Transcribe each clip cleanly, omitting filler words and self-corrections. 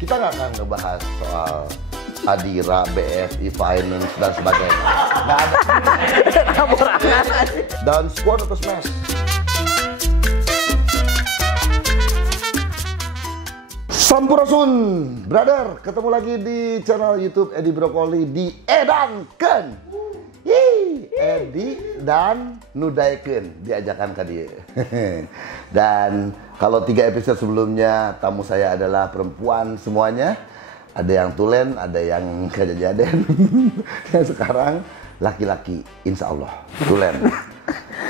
kita nggak akan ngebahas soal Adira, BFI, Finance, dan sebagainya. Nggak ada. Dan squad atau smash? Sampurasun, brother. Ketemu lagi di channel YouTube Edi Brokoli di Edanken. Edi dan Nudaeken diajakan ke dia. Dan kalau 3 episode sebelumnya tamu saya adalah perempuan semuanya. Ada yang tulen, ada yang kejajaden. Yang sekarang laki-laki, insya Allah tulen.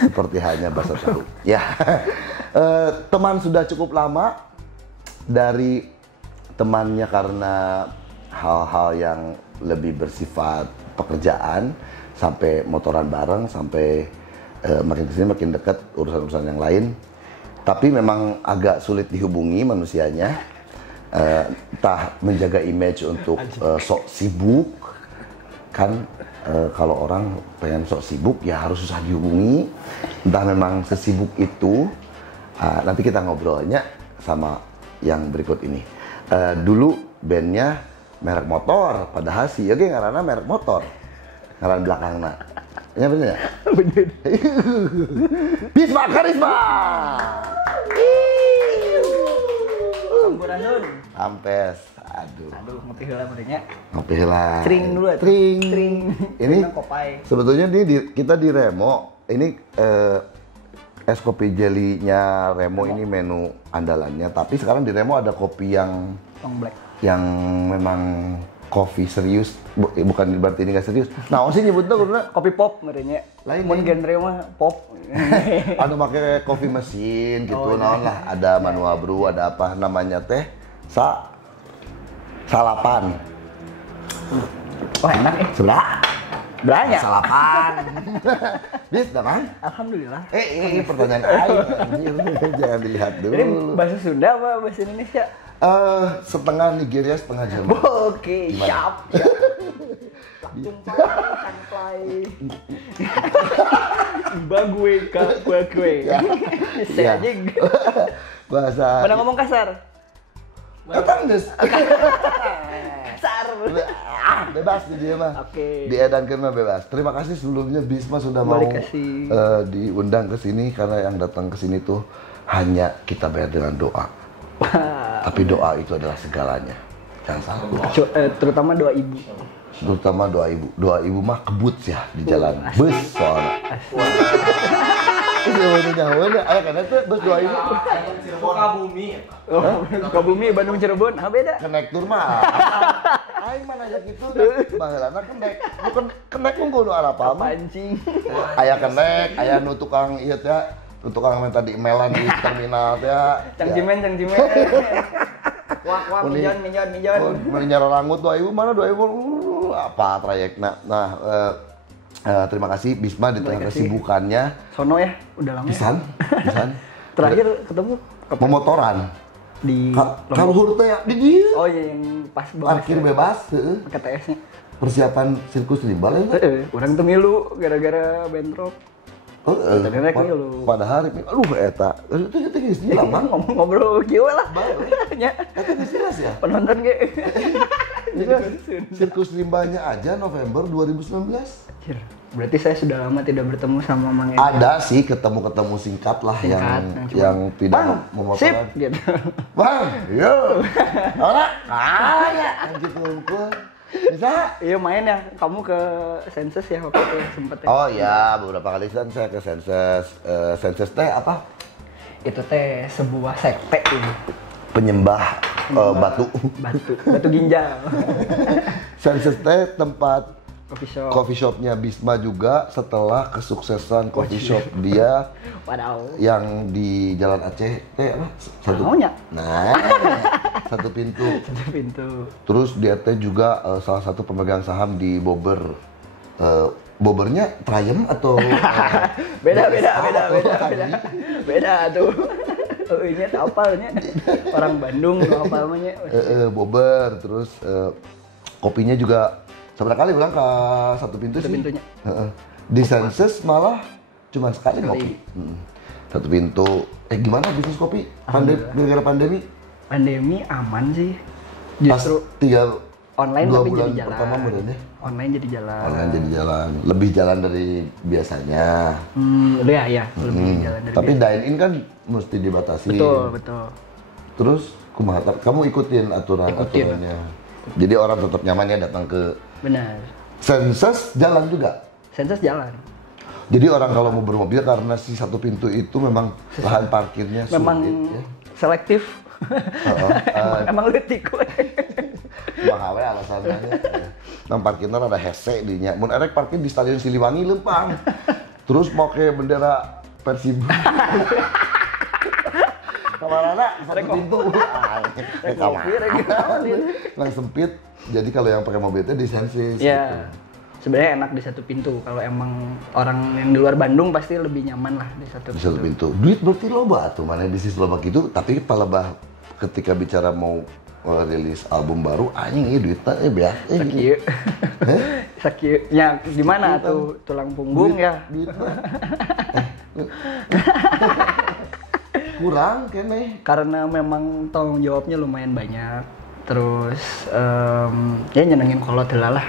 Seperti halnya bakso tahu. Ya, teman sudah cukup lama. Dari temannya karena hal-hal yang lebih bersifat pekerjaan, sampai motoran bareng, sampai makin kesini makin dekat urusan-urusan yang lain. Tapi memang agak sulit dihubungi manusianya, entah menjaga image untuk sok sibuk kan. Kalau orang pengen sok sibuk ya harus susah dihubungi, entah memang sesibuk itu. Nanti kita ngobrolnya sama yang berikut ini. Dulu bandnya merek motor, padahal sih oke ngarana merek motor, ngaran belakangna. Ya bener ya? Bener. Bisma Karisma. Sampurasun. Ampes. Aduh, ngopi heula meureunnya. Ngopi heula. Tring dulu atuh. Tring. Ini kopai. sebetulnya kita di Remo. Ini es kopi jelinya Remo ini menu andalannya. Tapi sekarang di Remo ada kopi yang Long black. Yang memang kopi serius, bukan berarti ini nggak serius. Nah, sih nyebutnya karena Kopi pop meureunnya. Lain Mun genre mah pop. anu make kopi mesin gitu, naon lah. Ada manual brew, ada apa namanya teh? Salapan. Wah, enak Sebelah. Belanya. Salapan. Bis, dah kan? Alhamdulillah. Ini pertanyaan aing. Jangan dilihat dulu. Ini bahasa Sunda apa bahasa Indonesia? Setengah Nigeria, setengah Jerman. Oke, siap. Langsung play. Bagwe ka bagwe. Saya aja. Bahasa. Mana ngomong kasar? Datang des. Kasar. Bebas di dia mah. Oke. Di Edanken mah bebas. Terima kasih sebelumnya Bisma sudah mau diundang ke sini, karena yang datang ke sini tuh hanya kita bayar dengan doa. Tapi doa itu adalah segalanya. Jangan salah. Terutama doa ibu. Terutama doa ibu. Doa ibu mah kebut ya di jalan bus soalnya. Itu jauhnya. Ayo kan itu bus doa ibu. Sukabumi. Sukabumi, Bandung, Cirebon. Beda. Kenek tur mah. Aing mah nanya gitu. Baheulana kenek. Bukan kenek mah kudu apa mah. Pancing. Aya kenek, aya nu tukang ieu teh. Tukang minta di emelan di terminal teh. Cangcimen. Wak, minjon. Meninya ranggut doa ibu mana doa ibu apa trayekna. Nah, terima kasih Bisma di tengah kesibukannya. Sono ya, udah lama. Pisan. Terakhir ketemu pemotoran di Kaluhur teh di dieu. Oh iya, yang pas parkir bebas, heeh. Pakai TS-nya. Persiapan sirkus rimbal ya. Urang teu milu gara-gara bentrok. Pada hari aduh eta itu geus lama ngobrol kieu lah nya eta geus jelas ya penonton ge sirkus rimbanya aja November 2019. Berarti saya sudah lama tidak bertemu sama Mang Edi. Ada sih ketemu singkat lah yang tidak memotoran. Sip gitu. Bang, yo. Ora? Ya anjir unggul. Bisa? Iya main ya, kamu ke Senses ya waktu itu sempet ya? Oh iya, beberapa kali kan saya ke Senses. Senses teh apa? Itu teh sebuah sekte ini. Penyembah batu ginjal. Senses teh tempat coffee shopnya Bisma juga setelah kesuksesan coffee shop dia. Wadaw. Yang di Jalan Aceh apa? Satu pintu. Terus dia teh juga salah satu pemegang saham di Bobber. Bobbernya Triumph atau beda tuh. Ini apalnya orang Bandung apal namanya. Bobber, terus kopinya juga seberapa kali bilang ke satu pintu sih? Pintunya. Di Senses malah cuma sekali ngopi. Satu pintu. Gimana bisnis kopi? Gara-gara pandemi? Pandemi aman sih. Justru Pas online 2 tapi bulan jadi jalan. pertama bener ya? Online jadi jalan. Online jadi jalan, lebih jalan dari biasanya. Ya, lebih jalan dari Tapi biasa. dine in kan mesti dibatasi. Betul. Terus kumaha? Kamu ikutin aturan-aturannya. Jadi orang tetap nyaman ya datang ke Benar. Senses jalan juga. Sensus jalan. Jadi orang kalau mau bermobil karena si satu pintu itu memang lahan parkirnya sulit Memang ya. selektif. emang letik we. Bang awe alasannya. Nang parkirnya ada hese dinya. Mun erek parkir di Stadion Siliwangi lempang. Terus mau ke bendera Persib. Kamarana satu pintu. Yang sempit. Jadi kalau yang pakai mobil itu di sensis. Ya. Sebenarnya enak di satu pintu. Kalau emang orang yang di luar Bandung pasti lebih nyaman lah di satu Di satu pintu. Duit berarti loba tuh mana bisnis loba gitu. Tapi palebah ketika bicara mau rilis album baru, anjing ini duitnya biasa. Sakieu. Sakieu. Ya di mana tuh tulang punggung ya? Duitnya. Kurang kene. Karena memang tanggung jawabnya lumayan banyak. Terus ya nyenengin kolot heula lah.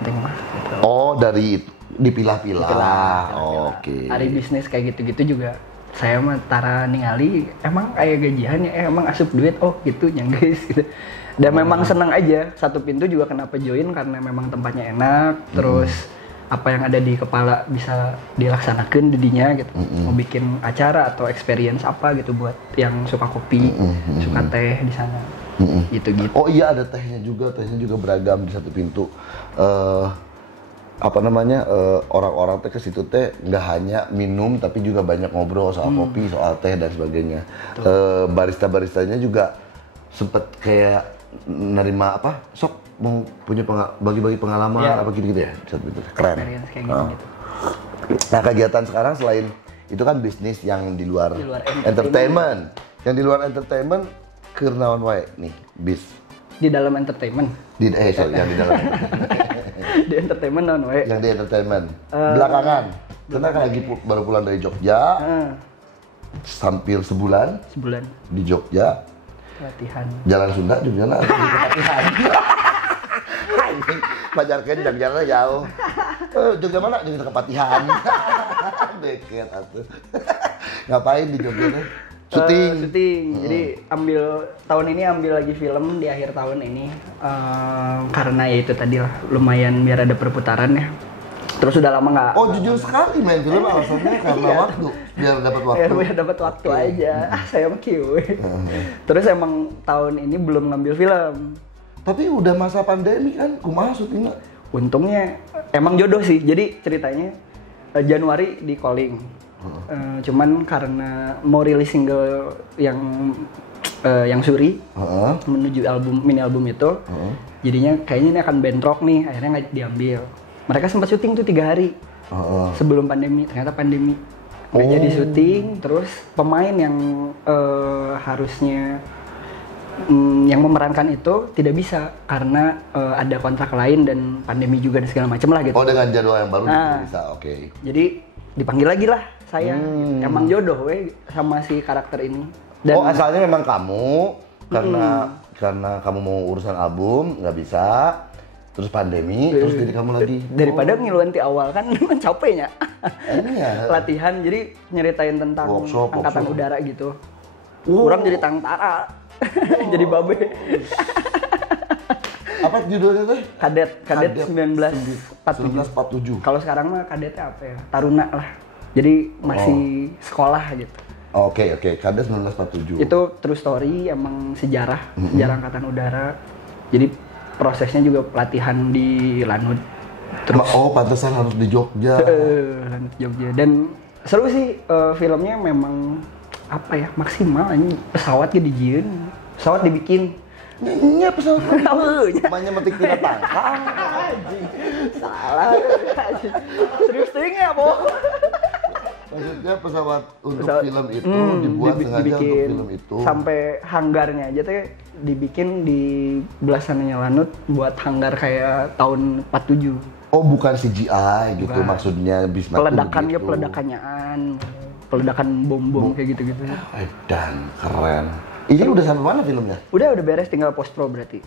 Penting mah. Gitu. Oh, dari dipilah-pilah. Pilah. Oke. Hari bisnis kayak gitu-gitu juga saya mah tara ningali emang kayak gajian ya emang asup duit gitu yang guys gitu. Dan memang senang aja satu pintu juga kenapa join karena memang tempatnya enak terus apa yang ada di kepala bisa dilaksanakan didinya gitu. Mau bikin acara atau experience apa gitu buat yang suka kopi, suka teh di sana. Gitu-gitu. Oh iya ada tehnya juga beragam di satu pintu. Orang-orang teh ke situ teh nggak hanya minum tapi juga banyak ngobrol soal kopi, soal teh dan sebagainya. Barista-baristanya juga sempet kayak nerima sok mau punya bagi-bagi pengalaman apa gitu-gitu ya. Keren. Experience kayak gitu. Nah kegiatan sekarang selain itu kan bisnis yang di luar entertainment. Yang di luar entertainment keur naon wae nih bis. Di dalam entertainment. Yang di dalam Di entertainment non we. yang di entertainment belakangan karena kan lagi baru pulang dari Jogja hampir sebulan di Jogja latihan Jalan Sunda Jogja lah latihan pajarkan Jogja jauh Jogja mana Jogja ke Patihan deket atuh ngapain di Jogja teh syuting. Jadi tahun ini ambil lagi film di akhir tahun ini karena ya itu tadi lah lumayan biar ada perputaran ya. Terus udah lama nggak. Oh jujur sekali main film alasannya karena waktu biar dapat waktu. Biar dapat waktu aja. Saya mah kieu. Terus emang tahun ini belum ngambil film. Tapi udah masa pandemi kan, kumaha syutingnya? Untungnya emang jodoh sih. Jadi ceritanya Januari di calling. Cuman karena mau rilis single yang Suri menuju mini album itu, jadinya kayaknya ini akan bentrok nih, akhirnya nggak diambil. Mereka sempat syuting tuh 3 hari sebelum pandemi, ternyata pandemi nggak jadi syuting. Terus pemain yang harusnya yang memerankan itu tidak bisa karena ada kontrak lain dan pandemi juga dan segala macam lah gitu. Oh dengan jadwal yang baru bisa, oke. Jadi dipanggil lagi lah saya. Emang jodoh sama si karakter ini. Dan asalnya memang kamu karena kamu mau urusan album nggak bisa, terus pandemi, terus jadi kamu lagi. Daripada ngiluan di awal kan capeknya. Ya. Latihan jadi nyeritain tentang angkatan udara gitu. Oh. Kurang jadi tentara. Jadi babe. Apa judulnya tuh? Kadet 1947. 1947. Kalau sekarang mah kadetnya apa ya? Taruna lah. Jadi masih sekolah gitu. Oke. Kadet 1947. Itu true story, emang sejarah angkatan udara. Jadi prosesnya juga pelatihan di Lanut. Terus pantesan harus di Jogja. Lanut Jogja. Dan seru sih filmnya memang apa ya? Maksimal ini pesawat dijieun. Pesawat dibikin. Nya pesawat. Namanya metik tidak tangkang. Salah. Serius ya, Bo. Maksudnya pesawat untuk film itu dibuat sengaja untuk film itu. Sampai hanggarnya aja tuh dibikin di belasannya Lanut buat hanggar kayak tahun 47. Oh bukan CGI gitu maksudnya Peledakannya peledakan bom-bom kayak gitu-gitu. Dan keren. Ini udah sampai mana filmnya? Udah beres tinggal post pro berarti.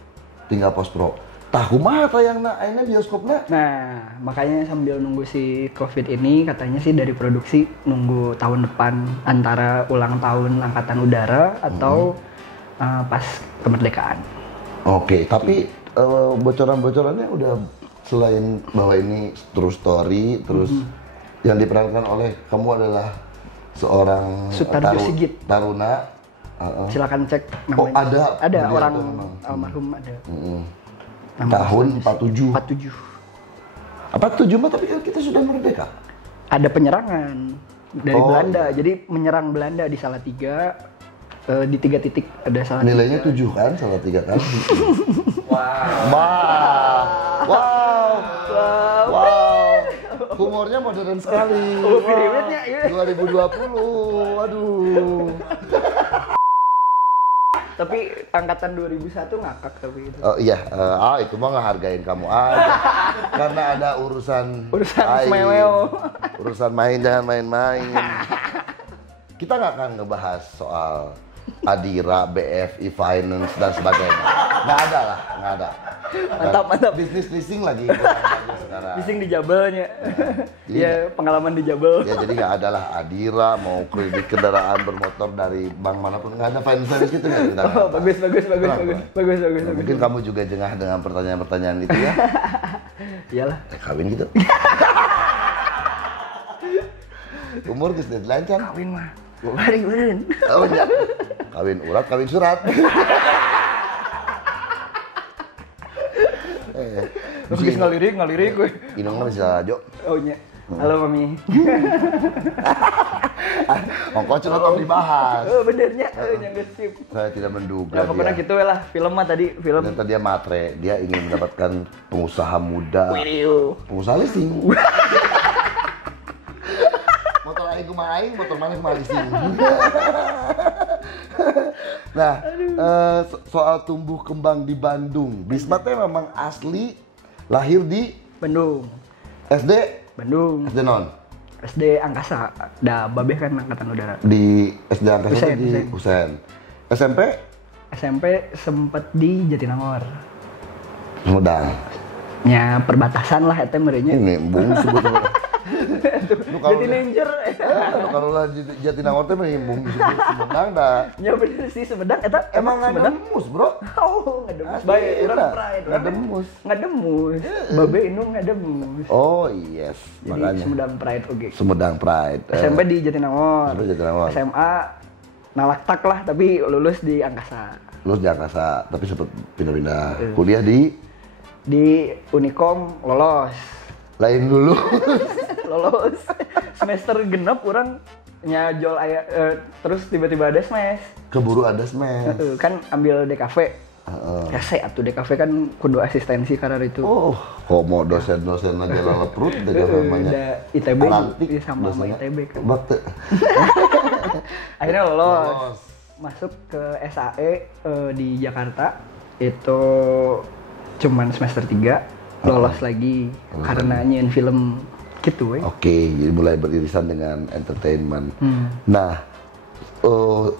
tinggal post pro. Tahu mah tayangna ayeuna bioskopna. Nah, makanya sambil nunggu si COVID ini katanya sih dari produksi nunggu tahun depan antara ulang tahun Angkatan Udara atau pas kemerdekaan. Oke, tapi bocoran-bocorannya udah selain bahwa ini true story, terus yang diperankan oleh kamu adalah seorang Sutarjo Sigit. taruna. Silakan cek namanya. Oh, ada. Ada Beliau orang tuh memang. almarhum ada. Nama Tahun aslinya 47. 47. Apa 7 mah tapi kan kita sudah merdeka. Ada penyerangan dari Oh, Belanda. Jadi menyerang Belanda di Salatiga di 3 titik ada Salatiga. Nilainya 7 kan, salah 3 kan. Wow. Humornya modern sekali. Oh, periodnya ya. 2020. Aduh. Tapi angkatan 2001 ngakak tapi itu. Oh iya, itu mah ngehargain kamu aja. Karena ada urusan lain. semeweo. Urusan main, jangan main-main. Kita nggak akan ngebahas soal Adira, BFI, Finance, dan sebagainya. Nggak ada lah, nggak ada. Mantap. Bisnis leasing lagi sekarang. Bising di Jabelnya. Jadi Iya, pengalaman di Jabel. Ya jadi nggak ada lah Adira, mau kredit kendaraan bermotor dari bank manapun, nggak ada finance gitu ya. Oh, bagus. Mungkin kamu juga jengah dengan pertanyaan-pertanyaan itu ya. Iyalah. Kawin gitu. Umur geus lancar. Kawin mah. Bari beureun. Oh iya. Kawin urat, kawin surat. Geus ngalirik gue. Inungna bisa jo. Oh nya. Halo Mami. Ongko cenah dibahas. Oh benernya, nya geus sip. Saya tidak menduga Ya pokoknya dia. gitu lah, film mah tadi film. Ternyata dia matre, dia ingin mendapatkan pengusaha muda. Video. Pengusaha leasing. Motor aing kumaha aing, motor mana kumaha leasing. Nah, soal tumbuh kembang di Bandung. Bisma teh memang asli lahir di Bandung. SD non. SD Angkasa. Dah babeh kan angkatan udara. Di SD Angkasa Husein, di Husein. SMP SMP sempet di Jatinangor. Sumedang. Nya perbatasan lah eta merenya. Ini bung sebut. Jatinanger. Kalau lah Jatinangor teh menimbung disebut Sumedang dah. Ya bener sih Sumedang eta Emang Sumedang. ngademus, Bro. Oh, ngademus. Asli, Bae, urang enak. pride. Ngademus. Ngademus. Babe Inung ngademus. Oh, yes. Jadi Makanya Sumedang Pride oke. Sumedang Pride. SMP di Jatinangor. SMP Jatinangor. SMA nalaktak lah tapi lulus di Angkasa. Lulus di Angkasa, tapi sempat pindah-pindah. Kuliah di Unikom lolos. lain dulu. Lolos. Semester genep orang nyajol aya terus tiba-tiba ada smash. Keburu ada smash. Kan ambil DKV. Hese atuh DKV kan kudu asistensi karena itu. Oh, komo dosen-dosen aja laleprut dengan namanya. Ada ITB Antik sama dosanya. ITB kan. Bakte. Akhirnya lolos. Masuk ke SAE di Jakarta itu cuman semester 3 lolos lagi karena nyiin film gitu we. Oke, jadi mulai beririsan dengan entertainment. Nah,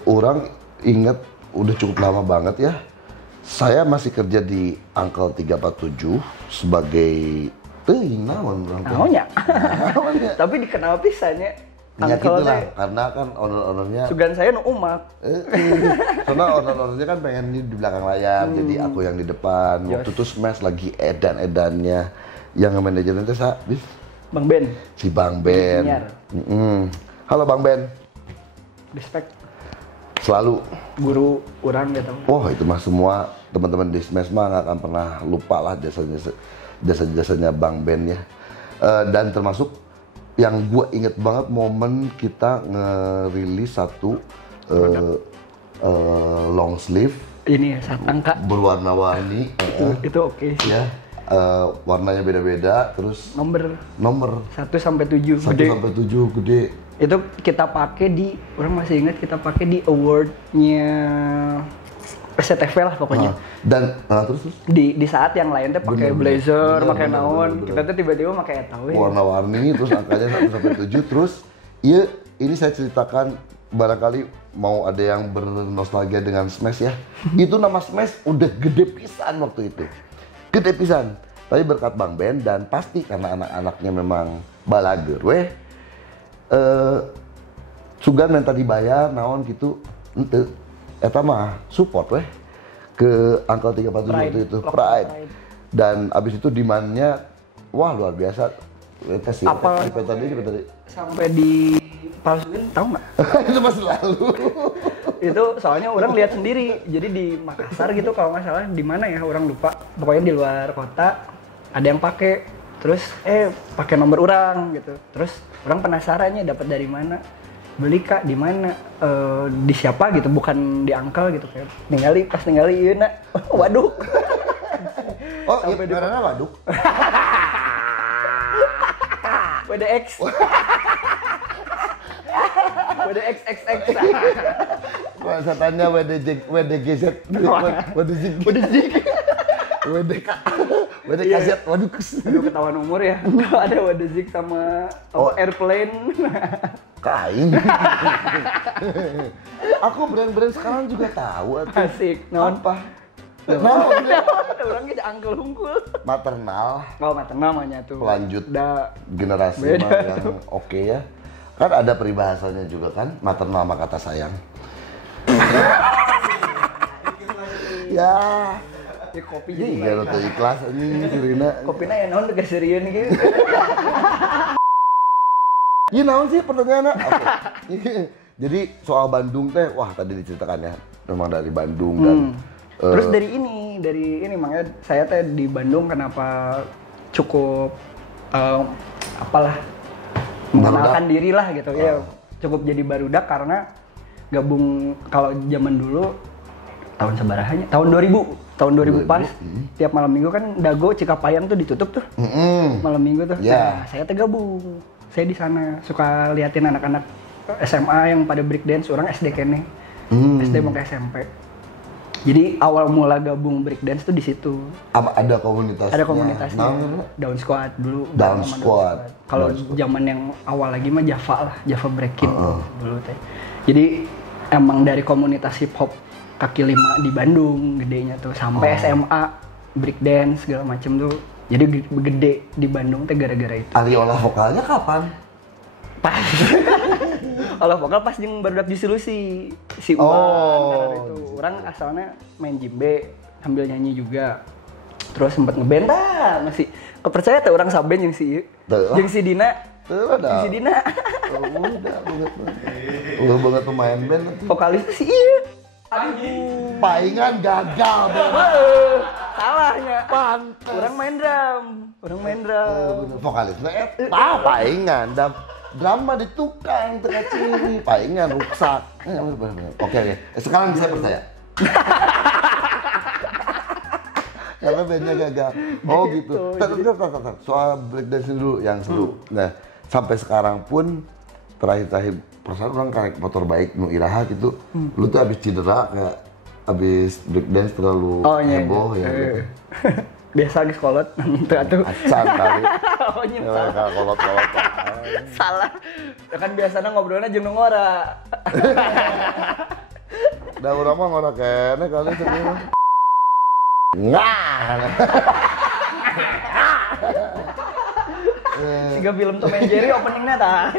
orang ingat udah cukup lama banget ya. Saya masih kerja di Uncle 347 sebagai naon orang tua. Naonnya. Tapi dikenal pisannya. Ya Uncle gitulah, teh. karena kan owner-ownernya Sugan saya nu umak. karena owner-ownernya kan pengen di belakang layar, jadi aku yang di depan. Waktu itu Smash lagi edan-edannya. Yang manajernya itu Bang Ben. si Bang Ben. Penyiar. Halo Bang Ben. Respect Selalu. guru orang gitu. Wah itu mah semua teman-teman di Smash mah nggak akan pernah lupa lah jasa-jasanya Bang Ben ya. Dan termasuk yang gue inget banget momen kita ngerilis satu long sleeve Ini ya saat angka berwarna-warni. itu oke sih. Ya, warnanya beda-beda, terus Nomor nomor 1 sampai 7 1 gede. sampai 7 gede. Itu kita pakai di orang masih ingat kita pakai di awardnya SCTV lah pokoknya. Dan terus Di saat yang lain tuh pakai Bener, blazer, bener, pakai bener, naon, bener. kita tuh tiba-tiba pakai eta we. warna-warni terus angkanya 1 sampai 7 terus iya ini saya ceritakan barangkali mau ada yang bernostalgia dengan Smash ya. Itu nama Smash udah gede pisan waktu itu. Gede pisan. Tapi berkat Bang Ben dan pasti karena anak-anaknya memang balager weh. Sugan minta dibayar naon gitu. Ente eta mah support weh ke Uncle 347 waktu itu. Pride. Dan abis itu demand-nya wah luar biasa. Apa tadi? Sampai di palsuin, tahu nggak? Itu masih lalu. Itu soalnya orang lihat sendiri. Jadi di Makassar gitu kalau nggak salah, di mana ya orang lupa. Pokoknya di luar kota ada yang pakai. Terus pakai nomor orang gitu. Terus orang penasarannya dapat dari mana? Beli Kak di mana? Di siapa gitu, bukan di Uncle gitu kayak. Pas ningali ieu na. Waduh. Oh, iya karena waduh. WDX. WDXXX. Saya tanya WDGZ, WDKZ, waduh. Aduh ketahuan umur ya. Ada WDZ sama airplane. Kain. Aku brand-brand sekarang juga tahu. Asik. Naon apa? Orang gitu Uncle Hungkul. Maternal. Oh maternal namanya tuh. Lanjut generasi beda mah yang oke ya. Kan ada peribahasanya juga kan, maternal sama kata sayang. Ya. Ini kopi jadi jadi gak ikhlas ini Sirina. Kopinya ya naon teh serius gitu. Iya naon sih pertanyaannya? Oke. Jadi soal Bandung teh, wah tadi diceritakan ya, memang dari Bandung dan terus dari ini makanya saya teh di Bandung kenapa cukup mengenalkan diri lah gitu ya, cukup jadi barudak karena gabung kalau zaman dulu tahun sebarahannya tahun 2000 pas tiap malam minggu kan Dago Cikapayang tuh ditutup tuh malam minggu tuh. Nah, saya teh gabung, saya di sana suka liatin anak-anak SMA yang pada break dance, orang SD kene SD mau ke SMP. Jadi awal mula gabung breakdance tuh di situ. Apa ada komunitasnya? Ada komunitasnya. Down Squad dulu. Down Squad. Kalau zaman yang awal lagi mah Java lah, Java Breaking dulu teh. Jadi emang dari komunitas hip hop kaki lima di Bandung gedenya tuh sampai SMA breakdance segala macem tuh. Jadi gede di Bandung teh gara-gara itu. Ali olah vokalnya kapan? Pas. Olah vokal pas jeung barudak di Silusi. Si Uang itu. Orang asalnya main jimbe sambil nyanyi juga. Terus sempat ngeband masih kepercaya tuh orang saben jeung si Dina. Jeung si Dina. Udah banget pemain band nanti. Vokalis si ieu. Paingan gagal salahnya. Orang main drum. Vokalisnya paingan drama di tukang tengah ciri, paingan rusak. Oke. Sekarang bisa percaya. Karena bandnya gagal. Oh gitu. Bentar. Soal breakdance dulu yang seru. Nah, sampai sekarang pun terakhir perasaan orang karek motor baik nu iraha gitu. Lu tuh abis cedera kayak abis breakdance terlalu heboh ya. Gitu. Biasa geus kolot nanti atuh. Acan kali. Oh nyimpen. Kolot. Salah. Kan biasanya ngobrolnya jeung nu ngora. Da urang mah ngora kene kali sebenarnya. Nah. Siga film Tom and Jerry openingnya tah.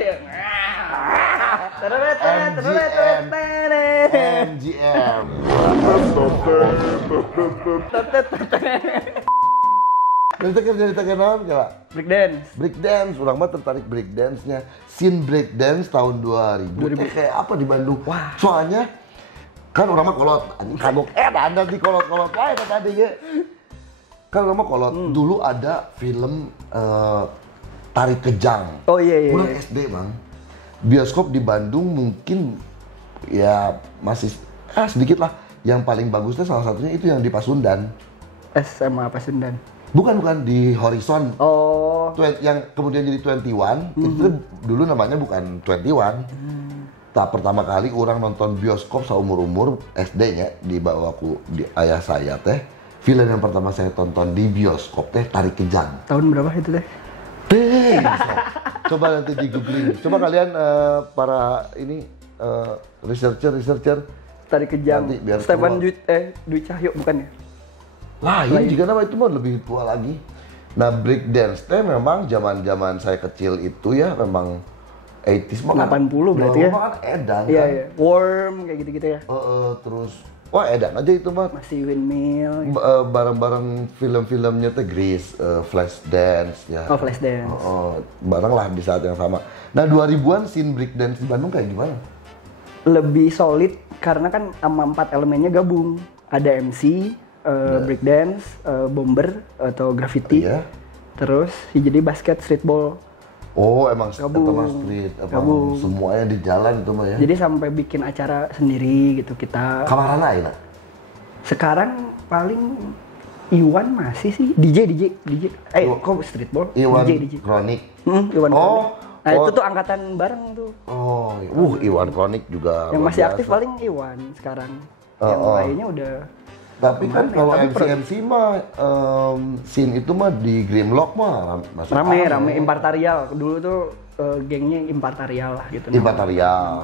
MGM. Cerita naon kala? Breakdance, orang mah tertarik breakdance-nya. Scene breakdance tahun 2000. Kayak apa di Bandung? Wah. Soalnya kan orang mah kolot, kagok ada di kolot-kolot lain tadi ya. Kan orang mah kolot. Dulu ada film Tari Kejang. Oh iya. Udah SD, Bang. Bioskop di Bandung mungkin ya masih sedikit lah. Yang paling bagusnya salah satunya itu yang di Pasundan. SMA Pasundan. Bukan di Horizon. Oh. Yang kemudian jadi 21, itu dulu namanya bukan 21. Pertama kali orang nonton bioskop seumur-umur SD-nya dibawaku di ayah saya teh. Film yang pertama saya tonton di bioskop teh Tari Kejang. Tahun berapa itu teh? Coba nanti di googling. Coba kalian para ini researcher Tari Kejang, Nanti biar Stefan keluar. Dwi Cahyo bukan ya? Lah, ini juga nama itu mah lebih tua lagi. Nah, break dance teh memang zaman saya kecil itu ya memang 80s mah 80 berarti ya? kan edan Iya, kan. iya. Worm kayak gitu-gitu ya. Terus wah edan aja itu mah. Masih Windmill. Bareng-bareng film-filmnya teh Grease, Flashdance ya. Oh, Flashdance. Bareng lah di saat yang sama. Nah, 2000-an scene break dance di Bandung kayak gimana? Lebih solid karena kan sama 4 elemennya gabung. Ada MC, breakdance, bomber atau graffiti. Iya. Terus jadi basket, streetball. Oh, emang Gabung. sama street, Gabung. semuanya di jalan itu mah ya. Jadi sampai bikin acara sendiri gitu kita. Kamarana ya? Sekarang paling Iwan masih sih DJ. Kok streetball? Iwan DJ. Kronik. Iwan Oh, Kronik. Nah, oh. itu tuh angkatan bareng tuh. Oh, Iwan Kronik juga. Yang luar masih biasa. aktif paling Iwan sekarang. Yang lainnya udah. Tapi kan Kemana ya? kalau Tapi MC mah scene itu mah di Grimlock mah masuk Rame Impartarial. Dulu tuh gengnya Impartarial lah gitu. Impartarial.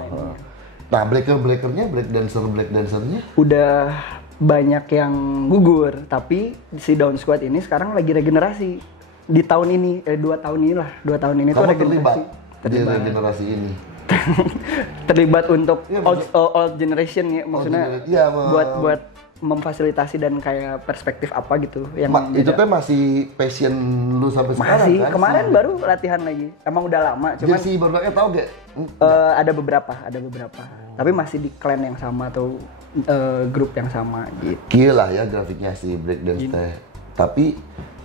Nah, breakernya, breakdancernya Udah banyak yang gugur, tapi si Down Squad ini sekarang lagi regenerasi. Di tahun ini, 2 tahun ini tuh kamu regenerasi. terlibat di regenerasi ini. Terlibat untuk Iya, old generation ya, maksudnya generation, iya, buat memfasilitasi dan kayak perspektif apa gitu yang itu beda. teh masih passion lu sampai sekarang Masih, kan? kemarin baru latihan lagi. Emang udah lama, cuman Jersey Barbecue tahu gak? ada beberapa. Tapi masih di clan yang sama atau grup yang sama gitu. Gila ya grafiknya si breakdance teh. Tapi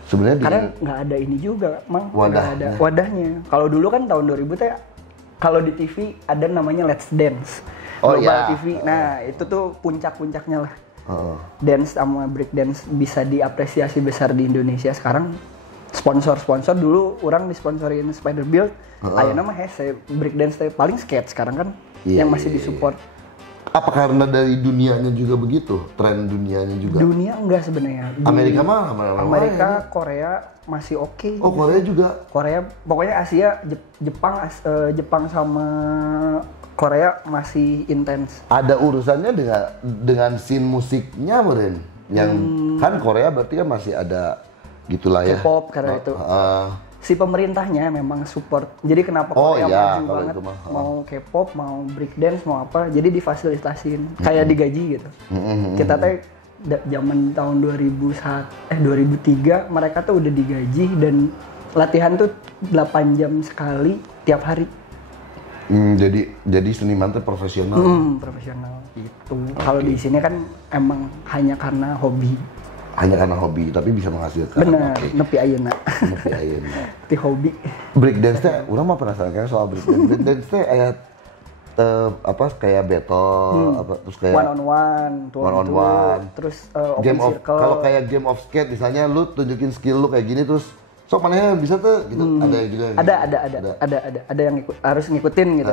sebenarnya Karena nggak ada ini juga, Mang. Nggak Wadahnya. ada wadahnya. Kalau dulu kan tahun 2000 teh kalau di TV ada namanya Let's Dance. Oh, Global iya. TV. Nah, itu tuh puncak-puncaknya lah. Dance sama break dance bisa diapresiasi besar di Indonesia sekarang. Sponsor dulu orang disponsorin Spiderbuild. Ayeuna mah hese break dance teh paling skate sekarang kan Iya, yang masih iya, disupport. Apa karena dari dunianya juga begitu? Tren dunianya juga? Dunia enggak sebenarnya. Amerika mah mana-mana Amerika, wae. Korea masih oke. Oh, Korea juga. Korea, pokoknya Asia, Jepang sama Korea masih intens. Ada urusannya dengan scene musiknya meren. Yang kan Korea berarti kan masih ada gitulah ya. K-pop karena itu. Si pemerintahnya memang support. Jadi kenapa Oh, Korea iya, maju kalau banget itu mah. mau K-pop, mau breakdance, mau apa, jadi difasilitasin. Kayak digaji gitu. Kita teh zaman tahun 2003 mereka tuh udah digaji dan latihan tuh 8 jam sekali tiap hari. Jadi seniman tuh profesional. Profesional gitu. Kalau di sini kan emang hanya karena hobi. Hanya karena hobi, tapi bisa menghasilkan. Bener, Oke. nepi ayeuna. Nepi ayeuna. Tapi hobi. Breakdance teh, orang mah penasaran kan soal breakdance. Breakdance teh kayak battle, terus kayak One on one. Terus open game of circle. kalau kayak game of skate misalnya lu tunjukin skill lu kayak gini terus sok manehnya bisa tuh gitu. Ada juga yang Ada yang harus ngikutin gitu.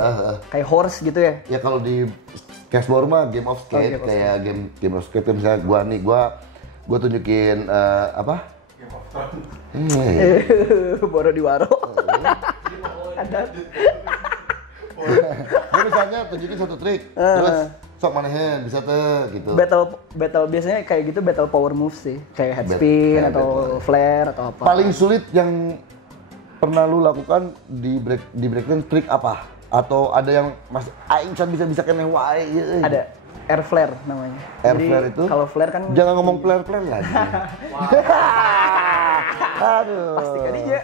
Kayak horse gitu ya. Ya kalau di skateboard mah game of skate Game of kayak game of skate tuh misalnya gua tunjukin apa? Game of Thrones. Boro di waro. Ada. Gua misalnya tunjukin satu trik, terus sok manehnya bisa tuh gitu. Battle biasanya kayak gitu battle power moves sih. Kayak head spin kayak atau battle. flare atau apa. Paling sulit yang pernah lu lakukan di breakdance trik apa? Atau ada yang mas aing bisa keneh wae ieu. Ada air flare namanya. Air Jadi, flare itu? kalau flare kan Jangan ngomong flare lagi. Aduh. pasti kan dia.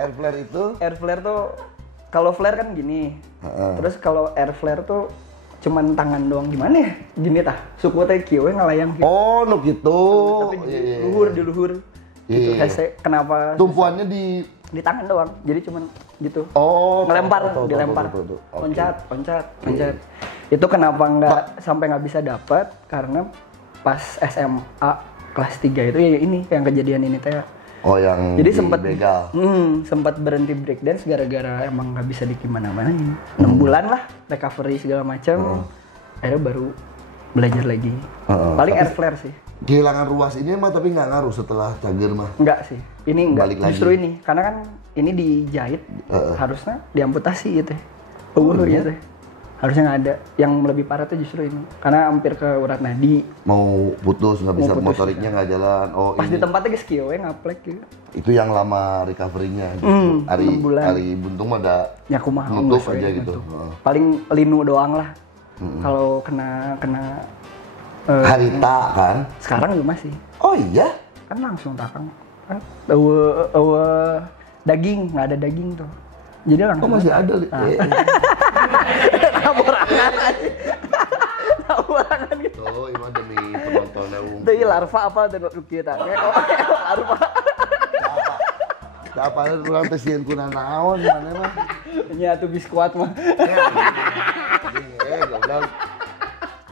Air flare itu Air flare tuh kalau flare kan gini. Terus kalau air flare tuh cuman tangan doang gimana ya? Gini tah. Suku teh kieu we ngalayang kieu. oh nu gitu. Tapi Iya, iya. di luhur. Gitu. Iya. Hese, kenapa Tumpuannya di tangan doang. Jadi cuman gitu. oh Ngelempar, tahu, dilempar. tahu. Oke. Loncat. Itu kenapa sampai nggak bisa dapat karena pas SMA kelas 3 itu ya ini yang kejadian ini teh. Oh yang Jadi di begal. sempat berhenti breakdance gara-gara emang nggak bisa dikimana-manain. 6 bulan lah recovery segala macam. Akhirnya baru belajar lagi. Paling air flare sih. Kehilangan ruas ini mah tapi nggak ngaruh setelah cager mah. Enggak sih. Ini enggak. Balik lagi. Justru ini karena kan ini dijahit harusnya diamputasi gitu. Ya teh. Ya teh. Harusnya nggak ada. Yang lebih parah tuh justru ini, karena hampir ke urat nadi. Mau putus, nggak bisa, Mau putus, motoriknya nggak jalan. Oh, Pas ini. di tempatnya geus kieu we ngaplek gitu. Itu yang lama recovery-nya gitu. 6 bulan. Hari buntung mah ada Ya kumaha nutup geus we, aja gitu. nutup. Heeh. Paling linu doang lah. Kalau kena Harita kan? sekarang juga masih. Oh iya? Kan langsung takang. Daging, nggak ada daging tuh. Jadi langsung. Oh masih ada. Taburangan gitu. Oh, ini mah demi penontonnya. Itu larva apa dan kita. Larva. Apa kurang tesieun kuna naon mana mah? Nya atuh biskuat mah. Goblok.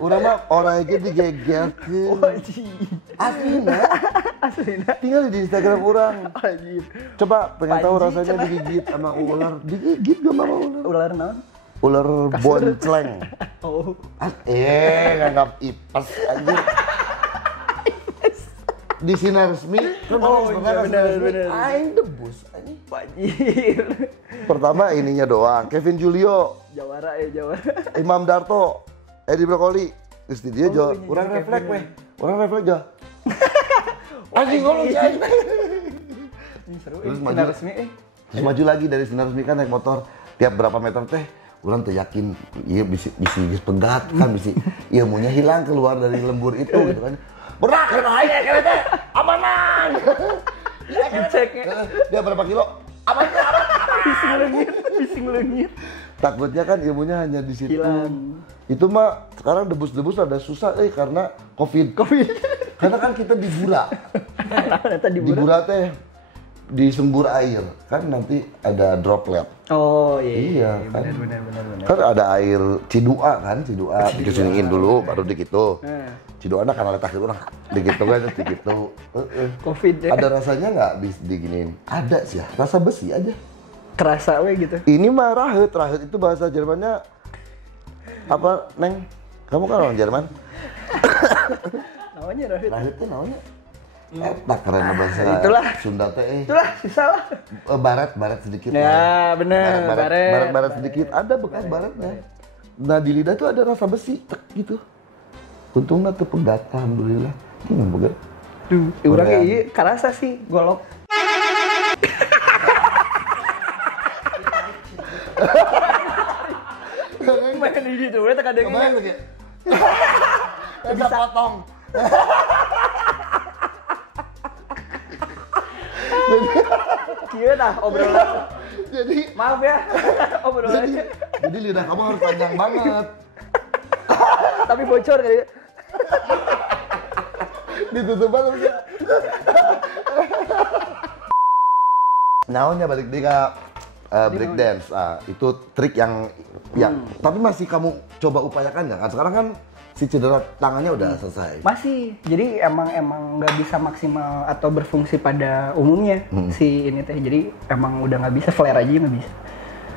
Urang mah orang ge digegerkeun. Aslina. Tinggal di Instagram orang. Anjir. Coba pengen tahu Panji, rasanya coba. digigit sama ular. Digigit gak sama ular? Ular naon? Ular boncleng. Oh. Nganggap ipes anjir. Di sinar resmi, Oh, iya, bener. aing debus anjing. Anjir. Pertama ininya doang, Kevin Julio, Jawara. Imam Darto, Edi Brokoli. Terus di dia jo, iya, orang Kevin refleks ya. weh. Orang refleks jo. Anjing ngomong sih anjing. Seru Terus ini maju. sinar resmi Terus maju lagi dari sinar resmi kan naik motor. Tiap berapa meter teh, orang tuh yakin iya bisa pegat kan bisa ilmunya hilang keluar dari lembur itu gitu kan. Berak kan aja kan teh. Amanan. Dicek ya. Dia berapa kilo? Aman. Bising lengit. Takutnya kan ilmunya hanya di situ. Hilang. Itu mah sekarang debus-debus ada susah karena Covid. Karena kan kita di Bura. Ternyata di Di Bura teh disembur air. Kan nanti ada droplet. Oh iya. Kan. Benar. Kan ada air Cidua kan, Cidua dikesiniin dulu baru dikitu. Ciduana kan letak itu orang digitu kan digitu. Covid ya. Ada rasanya nggak diginiin? Ada sih ya, rasa besi aja. Kerasa we gitu. Ini mah rahet itu bahasa Jermannya apa, Neng? Kamu kan orang Jerman? Namanya Rahit. Rahet itu namanya? Tak keren bahasa Itulah. Sunda teh. Itulah sisa lah. Barat sedikit. Ya bener. Barat sedikit. Ada bekas baratnya. Nah di lidah tuh ada rasa besi, tek gitu. Untungnya tuh pegat, alhamdulillah. Bener. Duh, urang ieu karasa sih golok. Main di situ we teh kadang. Kemarin lagi. Bisa potong. Kieu tah obrolan. Jadi Maaf ya. Obrolannya. jadi lidah kamu harus panjang banget. Tapi bocor kali. Ditutup banget. Naonnya balik dia ke break dance. Itu trik yang tapi masih kamu coba upayakan nggak? Sekarang kan si cedera tangannya udah selesai. Masih. Jadi emang nggak bisa maksimal atau berfungsi pada umumnya si ini teh. Jadi emang udah nggak bisa, flare aja nggak bisa.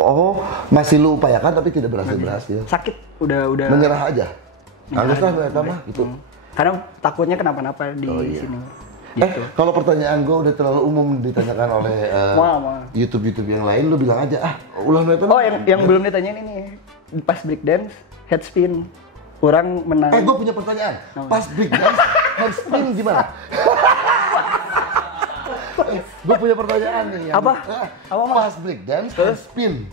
Oh, masih lu upayakan tapi tidak berhasil. Sakit. Udah. Menyerah aja. Halus lah mereka mah gitu. Karena takutnya kenapa-napa di sini. Gitu. Kalau pertanyaan gue udah terlalu umum ditanyakan oleh YouTube yang lain, lu bilang aja ulang itu. Oh, yang belum ditanyain ini pas break dance head spin orang menang. Gue punya pertanyaan. Pas break dance head spin gimana? Gue punya pertanyaan nih. Apa? Pas break dance head spin.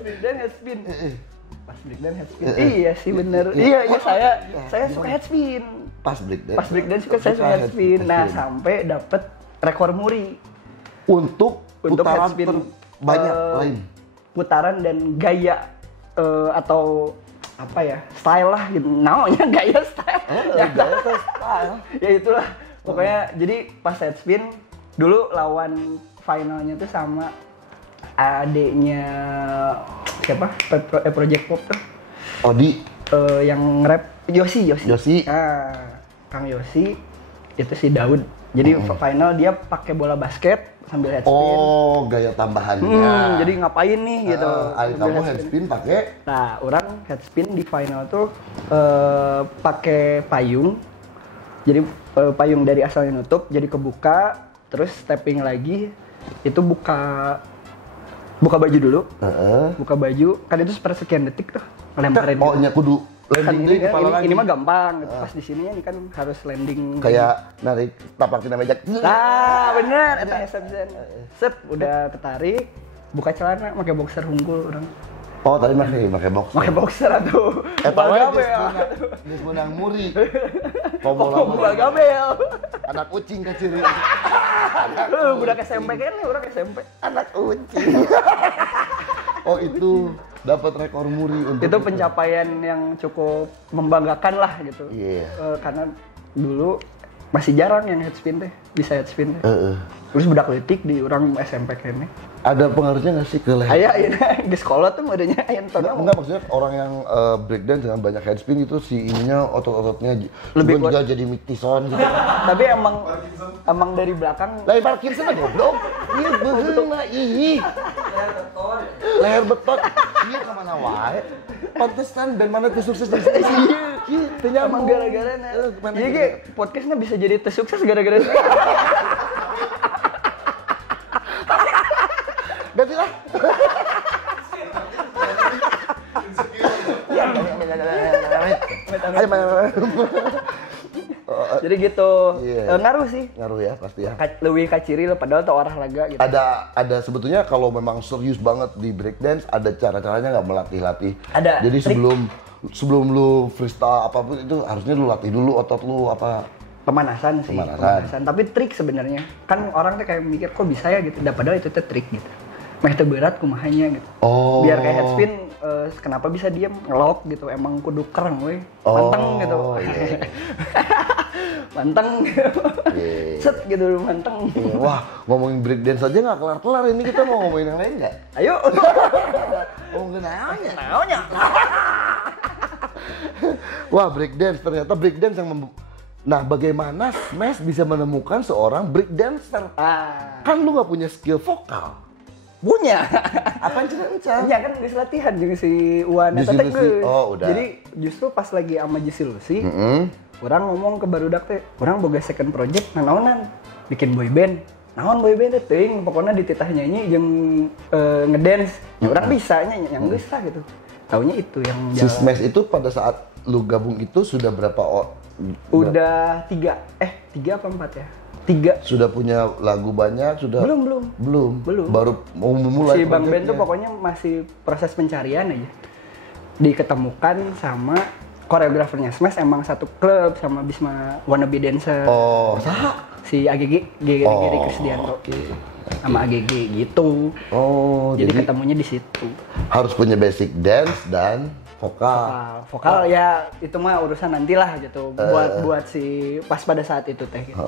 Break dance head spin. Pas break dance head spin. Iya sih bener. Iya saya suka head spin. Pas break dance Saya suka head spin. Nah, sampai dapet rekor muri untuk putaran head spin banyak lain. Putaran dan gaya atau apa ya, style lah gitu. Namanya gaya style. Gaya style. Ya itulah. Pokoknya jadi pas head spin dulu lawan finalnya tuh sama adeknya siapa? Project Pop tuh. Odi. Yang rap Yosi. Nah, Kang Yosi itu si Daud. Jadi final dia pakai bola basket sambil head spin. Oh, gaya tambahannya. Jadi ngapain nih gitu. Kamu head spin pakai. Nah, orang head spin di final tuh pakai payung. Jadi payung dari asalnya nutup jadi kebuka, terus stepping lagi itu buka buka baju dulu. Buka baju, kan itu sepersekian detik tuh ngelemparin. Oh, nya kudu landing kan di kepala lagi. ini mah gampang gitu. Pas di sini ini kan harus landing Kayak narik tapak tina meja. Nah, bener eta SMZ. Sep, udah ketarik, buka celana pakai boxer hungkul orang. Oh, tadi pakai box. Pakai boxer atuh. Eta we ya. geus meunang muri. Bola gabel. Anak ucing kecil. Budak SMP kan orang SMP. Anak ucing. Oh, itu dapat rekor muri untuk itu pencapaian yang cukup membanggakan lah gitu. Iya. Karena dulu masih jarang yang headspin teh, bisa headspin teh. Terus budak leutik di orang SMP kayaknya. Ada pengaruhnya nggak sih ke leher? Aya di sekolah tuh modenya aya tonton. Enggak, maksudnya orang yang breakdance dengan banyak headspin itu si ininya otot-ototnya lebih juga jadi tison gitu. Tapi emang dari belakang Lain Parkinson aja goblok. Iya beheung mah ih. Leher betot. Iya ka mana wae. Pantesan band mana tuh sukses di sini. Iya, teu emang gara-gara iya ge podcastnya bisa jadi tersukses gara-gara ganti lah. Jadi gitu. Yeah. Ngaruh sih. Ngaruh ya pasti ya. Leuwih ka ciri lah padahal tuh olahraga gitu. Ada sebetulnya kalau memang serius banget di breakdance ada cara-caranya nggak melatih-latih. Ada. Jadi sebelum lu freestyle apapun itu harusnya lu latih dulu otot lu apa. Pemanasan sih. Pemanasan. Tapi trik sebenarnya. Kan orang tuh kayak mikir kok bisa ya gitu. Padahal itu tuh trik gitu. Meh teu berat kumahanya gitu. Oh. Biar kayak headspin kenapa bisa diem ngelok gitu. Emang kudu kereng we. Manteng gitu. Yeah. Manteng. Yeah. Set gitu manteng. Yeah. Wah, ngomongin breakdance aja nggak kelar-kelar ini kita mau ngomongin yang lain nggak? Ayo. Oh nggak nanya. Naonnya? Wah, breakdance ternyata breakdance yang Nah, bagaimana Smash bisa menemukan seorang breakdancer? Kan lu nggak punya skill vokal. Punya. Apaan cerita? Iya kan geus latihan jeung si Wana Juicy Lucy. Oh, udah. Jadi justru pas lagi sama Juicy Lucy, orang ngomong ke barudak teh, orang boga second project naonan, bikin boy band. Naon boy band teh teuing, pokona dititah nyanyi jeung ngedance. Ya orang bisa nyanyi yang geus lah gitu. Taunya itu yang Si Smash itu pada saat lu gabung itu sudah berapa Udah 3 apa 4 ya? 3. Sudah punya lagu banyak, sudah Belum. Baru mau memulai. Si Bang Ben tuh pokoknya masih proses pencarian aja. Diketemukan sama koreografernya Smash emang satu klub sama Bisma Wannabe Dancer. Oh, saha? Si AGG Geri Krisdianto. Okay. Sama AGG gitu. Oh, jadi ketemunya di situ. Harus punya basic dance dan vokal ya itu mah urusan nantilah gitu buat si pas pada saat itu teh gitu.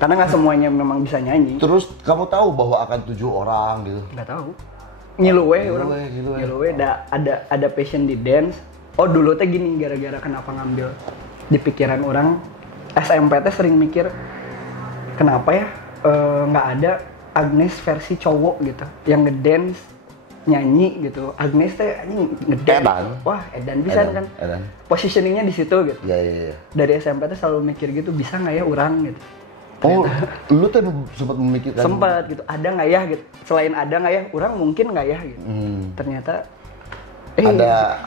Karena nggak semuanya memang bisa nyanyi. Terus kamu tahu bahwa akan 7 orang gitu? Nggak tahu. Ngilu we ada passion di dance. Oh dulu teh gini gara-gara kenapa ngambil di pikiran orang SMP teh sering mikir kenapa ya nggak ada Agnes versi cowok gitu yang ngedance nyanyi gitu. Agnes teh ngedance. Wah, edan bisa kan. Positioningnya di situ gitu. Iya. Dari SMP tuh selalu mikir gitu, bisa nggak ya orang gitu. Oh, lu tuh sempat memikirkan? Sempat gitu, ada nggak ya gitu. Selain ada nggak ya, orang mungkin nggak ya gitu. Ternyata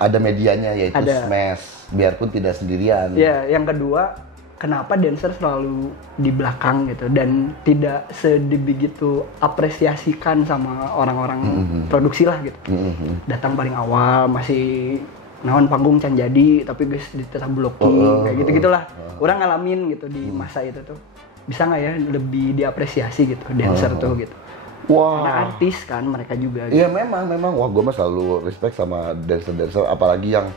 ada medianya yaitu Smash, biarpun tidak sendirian. Ya, yang kedua kenapa dancer selalu di belakang gitu dan tidak sebegitu apresiasikan sama orang-orang produksi lah gitu. Datang paling awal masih naon panggung can jadi tapi guys tetap blocking kayak gitu-gitulah. Orang ngalamin gitu di masa itu tuh. Bisa nggak ya lebih diapresiasi gitu dancer tuh gitu. Wah. Karena artis kan mereka juga. Gitu. Iya memang. Wah, gue mah selalu respect sama dancer-dancer apalagi yang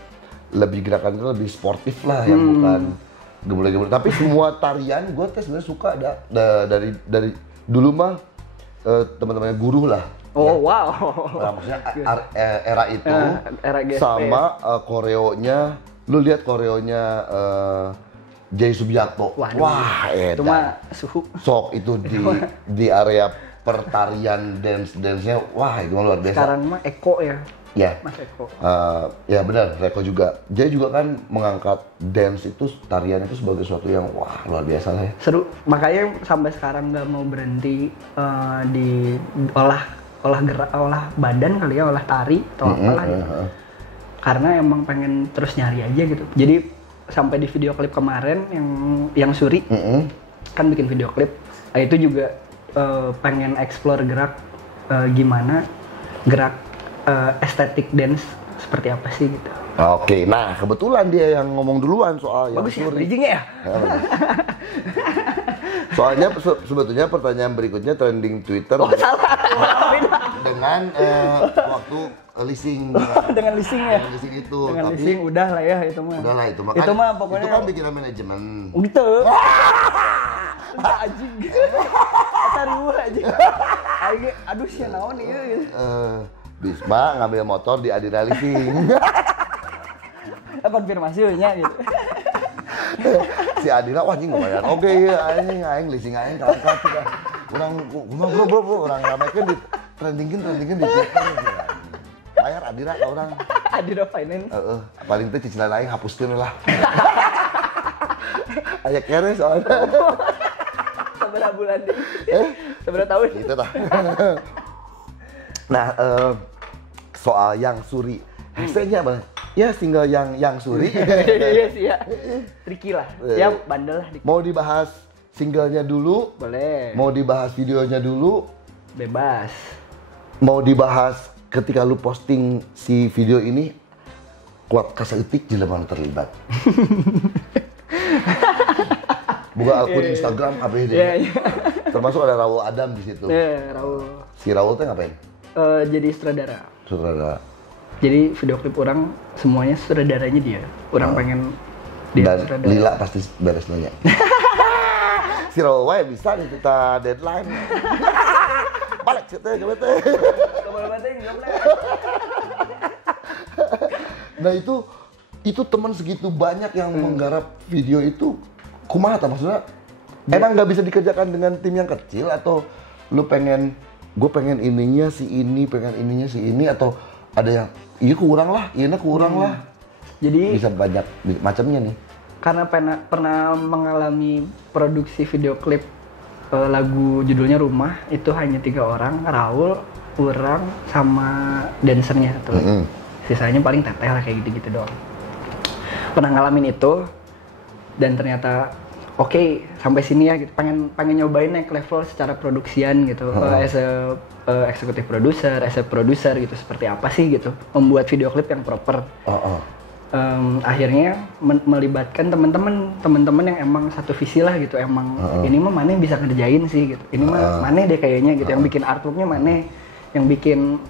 lebih gerakan itu lebih sportif lah yang bukan gemulai-gemulai. Tapi semua tarian gue sebenarnya suka dari dulu mah teman-temannya guru lah. Oh ya. Wow. Nah, maksudnya era itu era GSP. Sama koreonya, lu lihat koreonya Jay Subiakto. Wah, itu mah suhu. Sok itu di area pertarian dance-nya, wah itu luar biasa. Sekarang mah Eko ya. Ya. Mas Eko. Ya benar, Eko juga. Dia juga kan mengangkat dance itu, tarian itu sebagai sesuatu yang wah luar biasa lah ya. Seru, makanya sampai sekarang nggak mau berhenti di olah olah badan kali ya, olah tari atau apalah gitu. Karena emang pengen terus nyari aja gitu. Jadi sampai di video klip kemarin yang Suri kan bikin video klip, itu juga pengen explore gerak gimana gerak estetik dance seperti apa sih gitu. Oke, nah kebetulan dia yang ngomong duluan soal yang Bagus ya, Suri. bridging-nya ya? Soalnya sebetulnya pertanyaan berikutnya trending Twitter Salah. dengan waktu leasing. Dengan leasing-nya. Dengan leasing itu. Dengan Tapi leasing udah lah ya itu mah. udah lah itu mah. Itu mah pokoknya itu kan bikinan manajemen. gitu. Anjing. Kata riuh aja. Aduh sih naon ieu gitu. Bisma ngambil motor di Adira Leasing. Konfirmasi nya gitu. Si Adira wah anjing bayar. Oke iya aing leasing aing kakak sudah. Urang bro urang ramekeun di trendingin di Twitter. Bayar Adira ka urang. Adira Finance. Paling teh cicilan aing hapuskeun lah. Aya kere soalnya. Seberapa bulan deh? Seberapa tahun? Gitu tah. Nah, soal yang Suri. Hasilnya apa? Ya single yang Suri. Iya sih ya. Tricky lah. Ya bandel lah. Mau dibahas singlenya dulu? Boleh. Mau dibahas videonya dulu? Bebas. Mau dibahas ketika lu posting si video ini? Kuat kasaeutik jelema terlibat. Buka akun Instagram apa ini? Termasuk ada Raul Adam di situ. Raul. Si Raul teh ngapain? Jadi sutradara. Sutradara. Jadi video klip orang semuanya sutradaranya dia. Orang pengen dia Dan sutradara. Lila pasti beres nanya. Si Raul wae bisa nih kita deadline. Balik cerita ke bete. Nah itu teman segitu banyak yang menggarap video itu. Kumaha ta maksudnya? Emang nggak bisa dikerjakan dengan tim yang kecil atau lu pengen gue pengen ininya si ini, pengen ininya si ini, atau ada yang iya kurang lah. Jadi Bisa banyak macamnya nih. karena pernah mengalami produksi video klip lagu judulnya Rumah, itu hanya 3 orang, Raul, orang sama dancernya tuh. Sisanya paling teteh lah kayak gitu-gitu doang. Pernah ngalamin itu dan ternyata oke, sampai sini ya gitu. Pengen nyobain naik level secara produksian gitu. As a executive producer, as a producer gitu, seperti apa sih gitu membuat video klip yang proper. Akhirnya melibatkan teman-teman yang emang satu visi lah gitu. Emang ini mah Maneh bisa ngerjain sih gitu. Ini mah Maneh deh kayaknya gitu. Yang bikin artworknya Maneh, yang bikin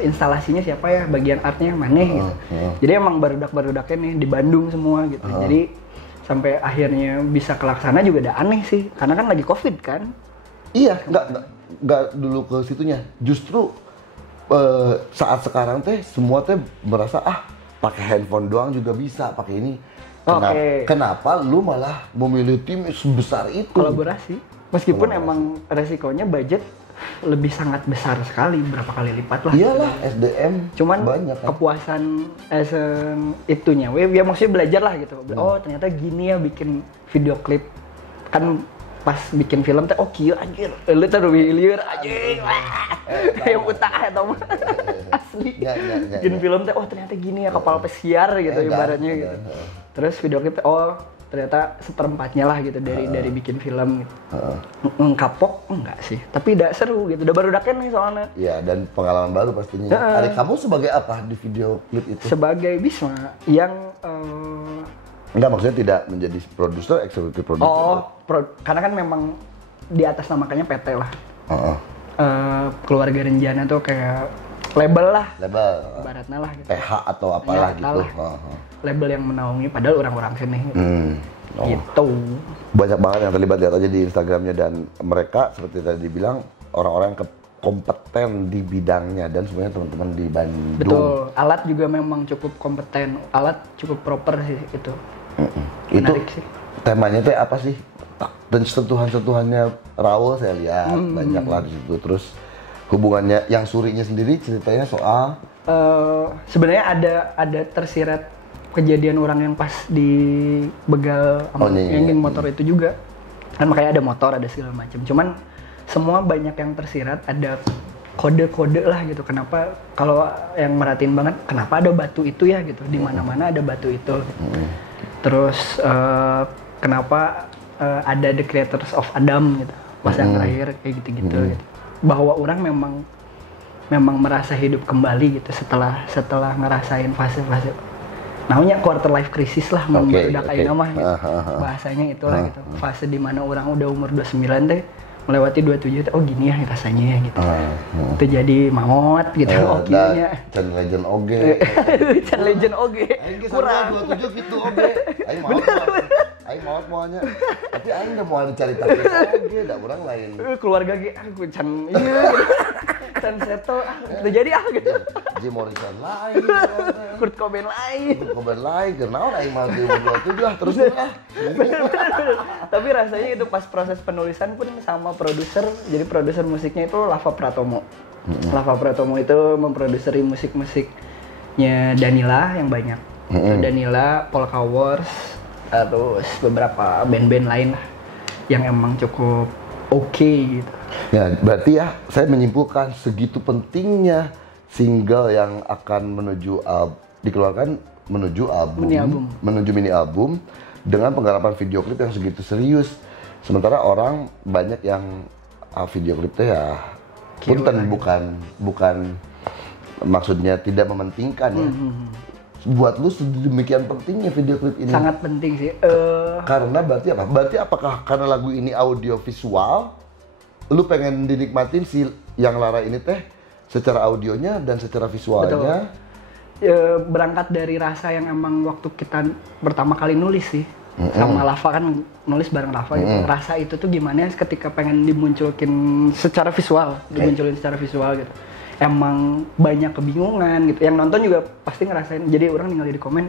instalasinya siapa ya, bagian artnya Maneh gitu. Jadi emang barudak-barudaknya nih di Bandung semua gitu. Jadi sampai akhirnya bisa kelaksana juga udah aneh sih, karena kan lagi COVID kan. Iya, nggak dulu ke situnya. Justru saat sekarang teh semua teh merasa pakai handphone doang juga bisa, pakai ini. Kenapa lu malah memilih tim sebesar itu? Kolaborasi. Meskipun emang resikonya budget lebih sangat besar sekali, berapa kali lipat lah. Iyalah, SDM cuman banyak kan? Kepuasan itunya, ya maksudnya belajar lah gitu. Oh ternyata gini ya bikin video klip. Kan pas bikin film teh, oh kieu anjir, lu teh lieur anjing. Kayak utah eta mah. Asli. Bikin film teh, oh ternyata gini ya kapal pesiar gitu ibaratnya gitu. Terus video klip oh ternyata seperempatnya lah gitu dari bikin film gitu. Kapok enggak sih, tapi udah seru gitu, udah baru nih soalnya. Iya, dan pengalaman baru pastinya. Adik kamu sebagai apa di video klip itu? Sebagai Bisma yang enggak, maksudnya tidak menjadi produser, eksekutif produser. Karena kan memang di atas namakannya PT lah. Keluarga Renjana tuh kayak label lah. Ibaratnya lah gitu. PH atau apalah ya, gitu. Label yang menaungi padahal orang-orang sini. Gitu. Banyak banget yang terlibat, lihat aja di Instagramnya, dan mereka seperti tadi dibilang orang-orang yang kompeten di bidangnya, dan semuanya teman-teman di Bandung. Betul. Alat juga memang cukup kompeten. Alat cukup proper sih itu. Menarik sih. Temanya teh apa sih? Dan sentuhan-sentuhannya Raul saya lihat banyak lah di situ. Terus hubungannya yang Surinya sendiri ceritanya soal sebenarnya ada tersirat kejadian orang yang pas di begal yang motor itu juga. Kan makanya ada motor, ada segala macam. Cuman semua banyak yang tersirat, ada kode-kode lah gitu. Kenapa kalau yang merhatiin banget kenapa ada batu itu ya gitu. Di mana-mana ada batu itu. Gitu. Terus kenapa ada The Creators of Adam gitu. Pas yang terakhir kayak gitu-gitu gitu. Bahwa orang memang merasa hidup kembali gitu setelah ngerasain fase-fase namanya quarter life crisis lah membedak aing mah gitu. Bahasanya itulah gitu. Fase di mana orang udah umur 29 teh melewati 27 teh oh gini ya rasanya ya gitu. Itu jadi maot gitu oke nya. Can legend oge. Can legend oge. Kurang 27 gitu oge. Aing maot moalnya. Tapi aing enggak mau dicarita oge, da urang lain. Keluarga ge aku can ieu gitu. Can seto udah jadi gitu. Jim Morrison lain. Kurt Cobain lain. Kenaon aing mah di umur 27 terus lah. Tapi rasanya itu pas proses penulisan pun sama produser. Jadi produser musiknya itu Lava Pratomo. Lava Pratomo itu memproduseri musik-musiknya Danila yang banyak. Danila, Polka Wars, terus beberapa band-band lain lah yang emang cukup oke gitu. Ya, berarti ya saya menyimpulkan segitu pentingnya single yang akan dikeluarkan menuju mini album dengan penggarapan video klip yang segitu serius. Sementara orang banyak yang video klipnya ya punten bukan maksudnya tidak mementingkan ya. Buat lu sedemikian pentingnya video klip ini. Sangat penting sih. Karena berarti apa? Berarti apakah karena lagu ini audio visual, lu pengen dinikmatin si yang Lara ini teh secara audionya dan secara visualnya? Betul. Berangkat dari rasa yang emang waktu kita pertama kali nulis sih. Sama Lava kan nulis bareng Lava gitu. Rasa itu tuh gimana ketika pengen dimunculin secara visual, secara visual gitu. Emang banyak kebingungan gitu. Yang nonton juga pasti ngerasain. Jadi orang tinggal di komen,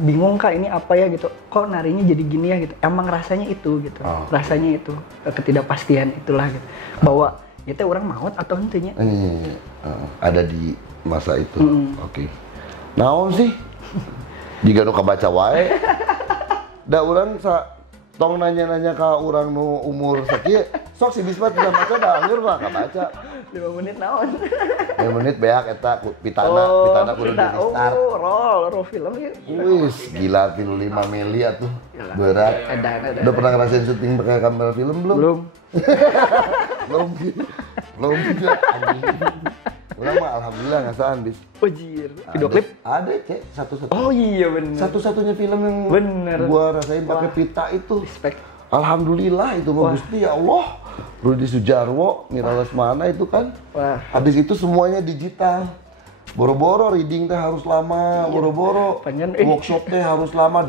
bingung Kak ini apa ya gitu. Kok narinya jadi gini ya gitu. Emang rasanya itu gitu. Rasanya itu ketidakpastian itulah gitu. Bahwa itu orang maut atau hentenya. Ada di masa itu. Oke. Naon sih? Jika nu kabaca wae. Da urang tong nanya-nanya ka urang nu umur sakieu, sok si Bisma bisa baca da anggur mah kabaca. 5 menit naon? 5 menit beak eta pitana kudu di start. Roll film ya. Wis, gila 5 mili atuh. Berat. Udah pernah ngerasain syuting pakai kamera film belum? Belum juga anjing. Urang mah alhamdulillah ngasaan bis. Ojir. Video klip ada cek satu-satu. Oh iya bener. Satu-satunya film yang gua rasain pakai pita itu. Respect. Alhamdulillah itu mah Gusti ya Allah. Rudi Sujarwo, Mira Lesmana itu kan. Wah. Habis itu semuanya digital. Boro-boro reading teh harus lama, boro-boro workshop teh harus lama.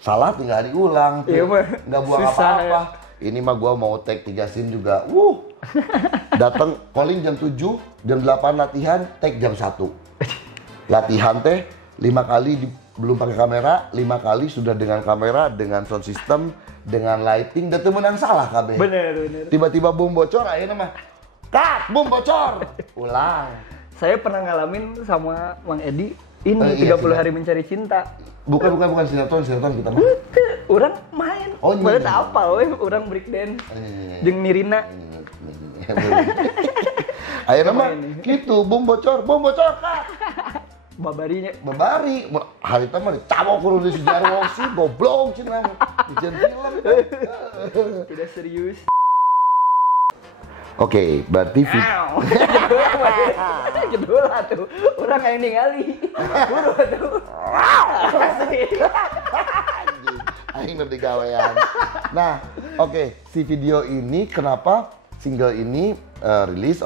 Salah tinggal diulang tuh. Iya, nggak buang apa-apa. Ini mah gua mau take 3 scene juga. Datang calling jam 7, jam 8 latihan, take jam 1. Latihan teh 5 kali belum pakai kamera, 5 kali sudah dengan kamera, dengan sound system, dengan lighting, dan menang salah KB. Bener. Tiba-tiba boom bocor, akhirnya mah, Kak, boom bocor. Ulang. Saya pernah ngalamin sama Mang Edi ini 30 hari mencari cinta. Bukan sinetron kita mah. Orang main. Baru apa we, orang break dance. Jeung Nirina. Akhirnya mah gitu, boom bocor Kak. Babari. Hari itu mah dicabok kudu di Sujarwo sih, goblok cenah. Dijen film. Tidak serius. Oke, berarti Jedul atuh. Urang aya ningali. Buru atuh. Aing udah digawean. Nah, oke, si video ini kenapa single ini rilis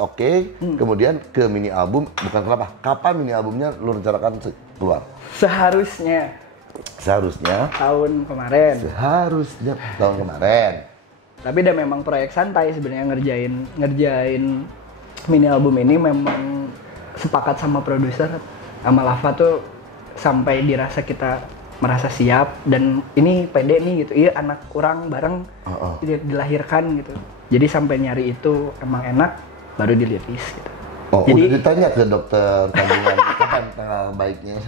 kemudian ke mini album, bukan kenapa? Kapan mini albumnya lu rencanakan keluar? Seharusnya tahun kemarin. Tapi udah memang proyek santai sebenarnya ngerjain mini album ini memang sepakat sama produser sama Lava tuh sampai dirasa kita merasa siap dan ini pede nih gitu. Iya anak kurang bareng dilahirkan gitu. Jadi sampai nyari itu emang enak baru dirilis gitu. Jadi, udah ditanya ke dokter kandungan kapan tanggal baiknya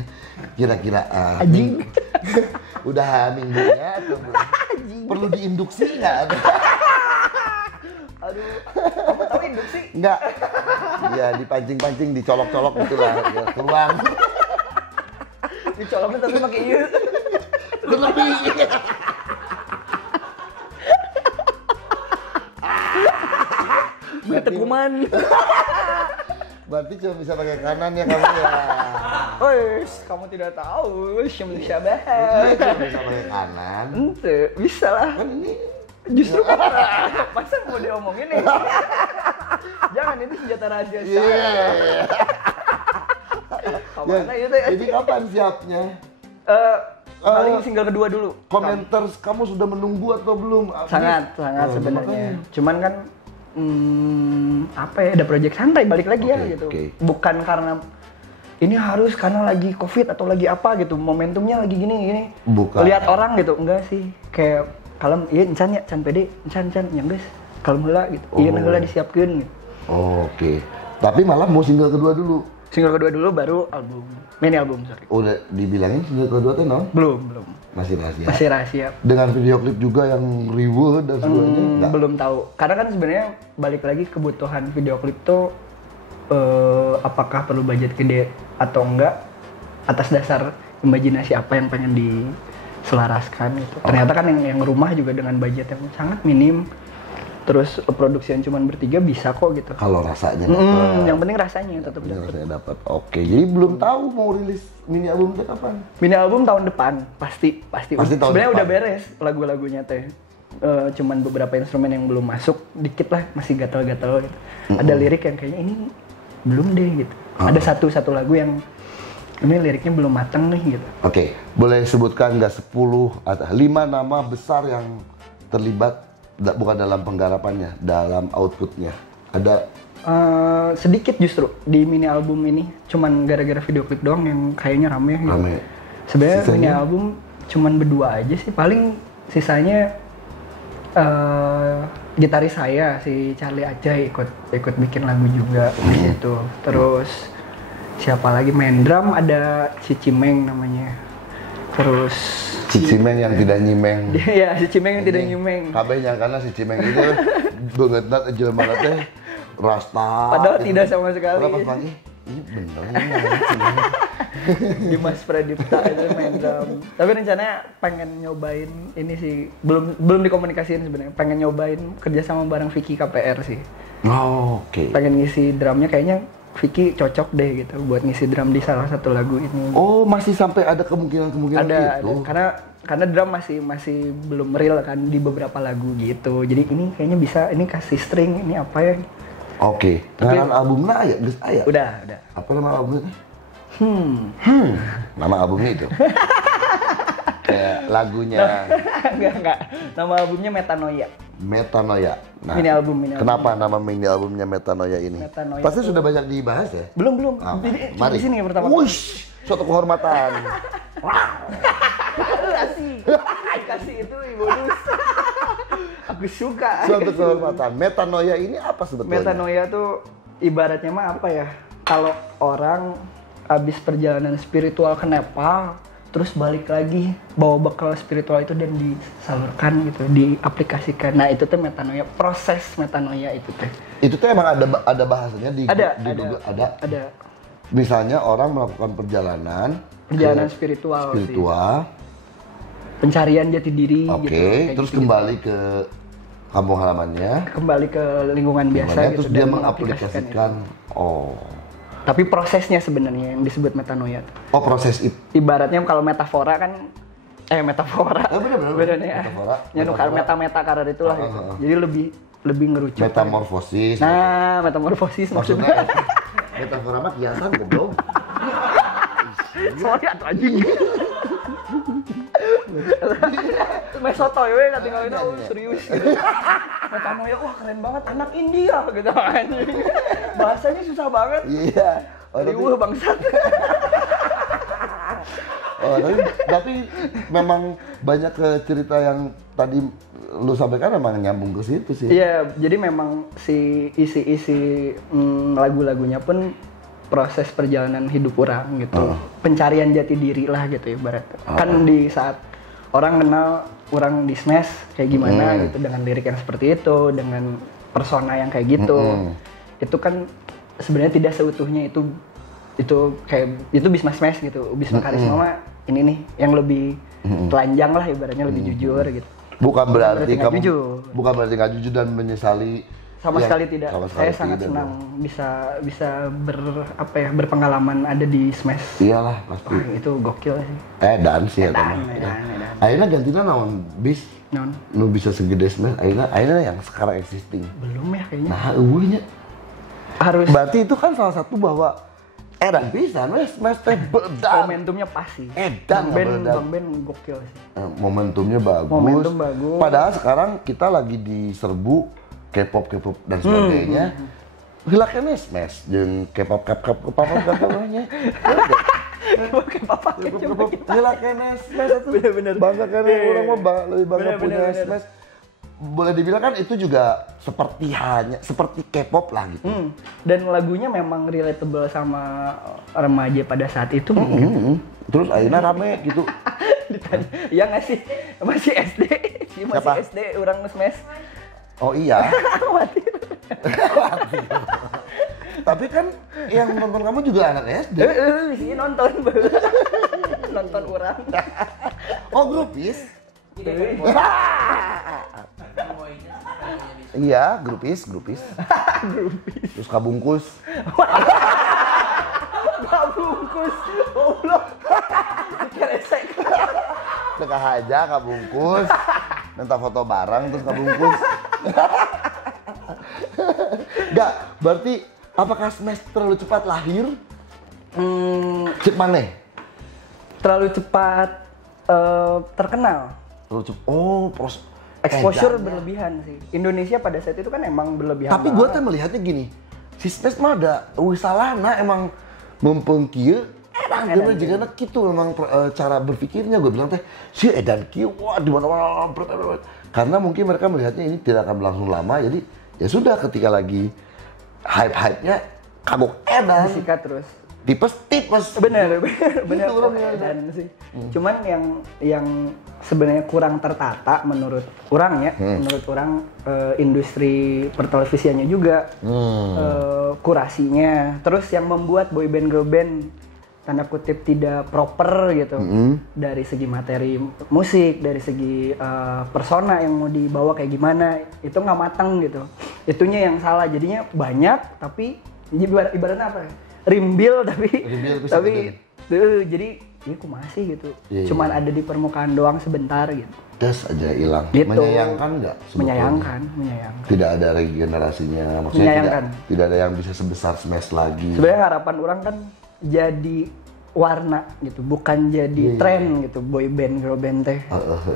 kira-kira anjing. Udah minggunya atau perlu diinduksi nggak? Aduh, kamu tahu induksi? Enggak. Iya, dipancing-pancing, dicolok-colok gitulah, ya, keluar. Dicoloknya tapi pakai iya. Berlebih. Bete kuman. Berarti cuma bisa pakai kanan ya kamu ya. Wes, kamu tidak tahu, syabah. Iya, cuma bisa pakai kanan. Ente, bisa lah. Kan ini Justru kan, masa mau diomongin nih? Jangan, itu senjata rahasia. iya. Kemana itu ya? Jadi kapan siapnya? Paling single kedua dulu. Komentar kamu sudah menunggu atau belum? Sangat sebenarnya. Makanya. Cuman kan apa ya, ada project santai balik lagi ya Oke, gitu. oke. Bukan karena ini harus karena lagi Covid atau lagi apa gitu, momentumnya lagi gini. Bukan. Lihat orang gitu, enggak sih. Kayak kalem, iya encan ya, can pede, encan yang guys. Kalem heula gitu. Iya heula disiapkeun gitu. Oke. Tapi malah mau single kedua dulu. Single kedua dulu baru album. Mini album, sorry. Udah dibilangin single kedua tuh no? Belum. Masih rahasia. Masih rahasia. Dengan video klip juga yang reward dan sebagainya. Enggak? Belum tahu. Karena kan sebenarnya balik lagi kebutuhan video klip tuh apakah perlu budget gede atau enggak atas dasar imajinasi apa yang pengen diselaraskan itu. Ternyata kan yang rumah juga dengan budget yang sangat minim. Terus produksi yang cuma bertiga bisa kok gitu. Kalau rasanya dapat. Yang penting rasanya tetap Yang dapat. rasanya dapat. Oke. Jadi belum tahu mau rilis mini album itu kapan? Mini album tahun depan pasti. Tahun Sebenarnya udah depan. beres lagu-lagunya teh. Cuman beberapa instrumen yang belum masuk, dikit lah, masih gatal-gatal gitu. Ada lirik yang kayaknya ini belum deh gitu. Ada satu lagu yang ini liriknya belum mateng nih gitu. Oke. Boleh sebutkan nggak 10 atau 5 nama besar yang terlibat bukan dalam penggarapannya, dalam outputnya. Ada Sedikit justru di mini album ini, cuman gara-gara video klip doang yang kayaknya rame gitu. Rame. Sebenarnya Sisanya? mini album cuman berdua aja sih, paling sisanya gitaris saya si Charlie Acai ikut bikin lagu juga gitu. Terus siapa lagi main drum, ada si Cimeng namanya. Terus Cicimeng yang tidak nyimeng. ya si Cimeng yang tidak nyimeng. Kabehnya karena si Cimeng itu bangetna jelema teh rasta. Padahal tidak sama sekali. Berapa pagi? Ini bener ini Cimeng. Dimas Pradipta itu main drum. Tapi rencananya pengen nyobain ini sih, belum dikomunikasiin sebenarnya. Pengen nyobain kerja sama bareng Vicky KPR sih. Oh, oke. Pengen ngisi drumnya, kayaknya Vicky cocok deh gitu buat ngisi drum di salah satu lagu ini. Oh, masih sampai ada kemungkinan Ada itu. karena drum masih belum real kan di beberapa lagu gitu. Jadi ini kayaknya bisa, ini kasih string, ini apa ya? Oke. Ngaran albumnya aya, geus aya. Udah. Apa nama albumnya? Nama albumnya itu. Kayak lagunya Enggak. Nama albumnya Metanoia. Metanoia. Nah, Mini album. kenapa nama mini albumnya Metanoia ini? Metanoia Pasti itu- sudah banyak dibahas ya? Belum. Ah, Jadi mari. di sini yang pertama kali. Wush, suatu kehormatan. Kasih itu bonus. Aku suka. Suatu kehormatan. Metanoia ini apa sebetulnya? Metanoia tuh ibaratnya mah apa ya? Kalau orang habis perjalanan spiritual ke Nepal, terus balik lagi bawa bekal spiritual itu dan disalurkan gitu, diaplikasikan. Nah itu tuh metanoia, proses metanoia itu tuh. Itu tuh emang ada bahasanya di Google ada. Ada Misalnya orang melakukan perjalanan spiritual. spiritual. Pencarian jati diri Oke, gitu. kayak terus gitu. kembali ke kampung halamannya. Kembali ke lingkungan biasa Gimana? gitu. Terus dia dan mengaplikasikan. Oh. Tapi prosesnya sebenarnya yang disebut metanoia. Oh, proses itu. Ibaratnya kalau metafora kan metafora. Bener. Benernya. Metafora. Ya nukar meta karar itulah gitu. Jadi lebih ngerucut. Metamorfosis. Nah, metamorfosis maksudnya. Metafora mah kiasan goblok. Sorry atuh anjing. Mesoto we katinggalin serius gitu. Metanoia wah keren banget, anak India gitu anjing. Bahasanya susah banget. Iya. Oh, Riweuh bangsat. tapi memang banyak ke cerita yang tadi lu sampaikan memang nyambung ke situ sih. Iya, jadi memang si isi lagu-lagunya pun proses perjalanan hidup orang gitu. Pencarian jati diri lah gitu ibarat. Kan di saat orang kenal orang di Smash kayak gimana gitu dengan lirik yang seperti itu, dengan persona yang kayak gitu. Itu kan sebenarnya tidak seutuhnya itu kayak itu Bisma Smash gitu. Bisma Karisma mah ini nih yang lebih telanjang lah ibaratnya, lebih jujur gitu. Bukan berarti kamu jujur. Bukan berarti nggak jujur dan menyesali. Sama sekali tidak. Saya sangat senang bisa berpengalaman ada di Smash. Iyalah pasti. Wah, itu gokil sih. Dan sih Edan. Akhirnya gantinya naon bis. Non. Nu bisa segede Smash. Akhirnya yang sekarang existing. Belum ya kayaknya. Nah, eueuhnya. Harus. Berarti itu kan salah satu bahwa edan pisan wes Smash teh bedan. Momentumnya pas sih. Edan Bang Ben gokil sih. Momentumnya bagus. Momentum bagus. Padahal sekarang kita lagi diserbu K-pop dan sebagainya. Heula keneh Smash jeung K-pop nya. Heula keneh Smash itu. Bener-bener. Bangga keneh urang mah lebih bangga punya Smash. Boleh dibilang kan itu juga seperti K-pop lah gitu. Dan lagunya memang relatable sama remaja pada saat itu mungkin. Terus akhirnya rame gitu. Ditanya, iya nggak sih? Masih SD? Masih SD orang Smash. Oh iya. Mati. Tapi kan yang nonton kamu juga anak SD. Sih nonton. Nonton orang. Oh grupis? Iya, grupis. Terus kabungkus. Kabungkus. Goblok. Keresek. Dekah aja kabungkus. Minta foto bareng terus kabungkus. Enggak, berarti apakah Smash terlalu cepat lahir? Cek maneh? Terlalu cepat terkenal. Terlalu cepat. Oh, Exposure berlebihan sih. Indonesia pada saat itu kan emang berlebihan. Tapi gue tuh melihatnya gini, si Smash mah ada wisalana emang mumpung kieu edan geuna jigana kitu memang cara berpikirnya. Gue bilang teh si edan kieu wah di mana-mana. Karena mungkin mereka melihatnya ini tidak akan berlangsung lama, jadi ya sudah ketika lagi hype-hype-nya kagok edan. Disikat terus. Tipes. Bener dan sih. Cuman yang sebenarnya kurang tertata menurut orang ya, menurut orang industri pertelevisiannya juga, kurasinya, terus yang membuat boyband girl band tanda kutip tidak proper gitu, dari segi materi musik, dari segi persona yang mau dibawa kayak gimana, itu nggak matang gitu. Itunya yang salah, jadinya banyak tapi ibaratnya apa ya? Rimbil tapi jadi ini aku masih gitu. Cuman ada di permukaan doang sebentar gitu. Das aja hilang. Gitu. Menyayangkan nggak? Menyayangkan. Tidak ada regenerasinya, maksudnya tidak ada yang bisa sebesar Smash lagi. Sebenarnya harapan orang kan jadi warna gitu, bukan jadi tren gitu, boy band, girl band teh.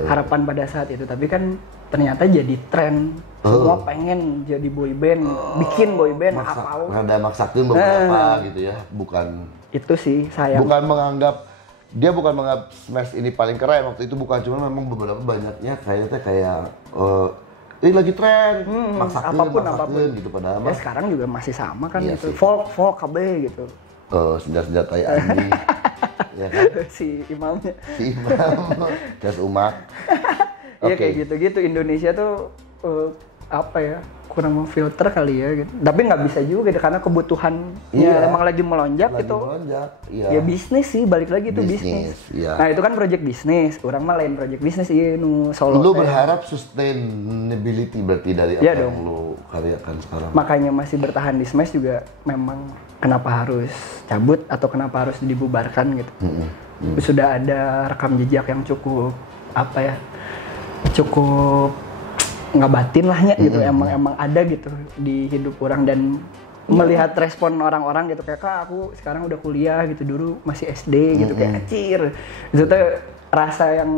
Harapan pada saat itu, tapi kan ternyata jadi tren. Semua pengen jadi boy band, bikin boy band apa? Rada maksakeun beberapa gitu ya, bukan. Itu sih sayang. Bukan menganggap Smash ini paling keren waktu itu, bukan, cuma memang beberapa banyaknya kayaknya kayak ini lagi tren, maksakeun gitu padahal. Ya sekarang juga masih sama kan iya gitu. Sih. Folk KB gitu. Senjata Andi. Ya kan? Si imamnya. Jas Umak. Iya kayak gitu-gitu. Indonesia tuh apa ya, kurang memfilter kali ya gitu. Tapi nggak bisa juga gitu, karena kebutuhannya emang lagi melonjak gitu. Iya. Ya bisnis sih, balik lagi itu bisnis. Iya. Nah itu kan project bisnis, orang mah lain project bisnis iya nu solo. Lu berharap sustainability berarti dari apa yang lu karyakan sekarang? Makanya masih bertahan di Smash juga memang kenapa harus cabut atau kenapa harus dibubarkan gitu. Sudah ada rekam jejak yang cukup apa ya, cukup ngabatin lahnya gitu, emang ada gitu di hidup orang, dan melihat respon orang-orang gitu kayak Kak aku sekarang udah kuliah gitu, dulu masih SD gitu kayak kecil itu tuh rasa yang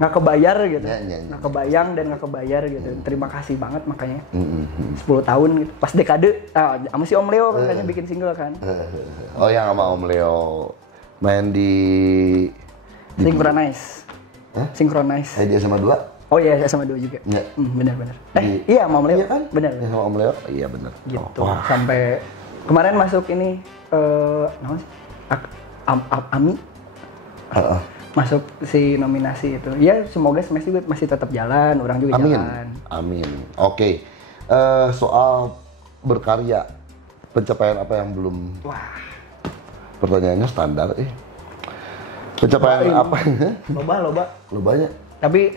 nggak kebayar gitu, nggak kebayang dan nggak kebayar gitu. Terima kasih banget makanya 10 tahun gitu pas dekade sama si Om Leo kan katanya bikin single kan. Oh yang sama Om Leo main di Synchronize. Synchronize. Dia sama 2? Oh iya, saya sama 2 juga. Iya. Benar-benar. Iya, sama Om Leo. Iya kan? Benar. Ya, sama Om Leo. Iya benar. Gitu. Sampai kemarin masuk ini naon sih? Ami. masuk si nominasi itu. Ya semoga Smash juga masih tetap jalan, orang juga jalan. Amin. Oke. Soal berkarya, pencapaian apa yang belum? Wah. Pertanyaannya standar. Pencapaian apa? Lobanya. Tapi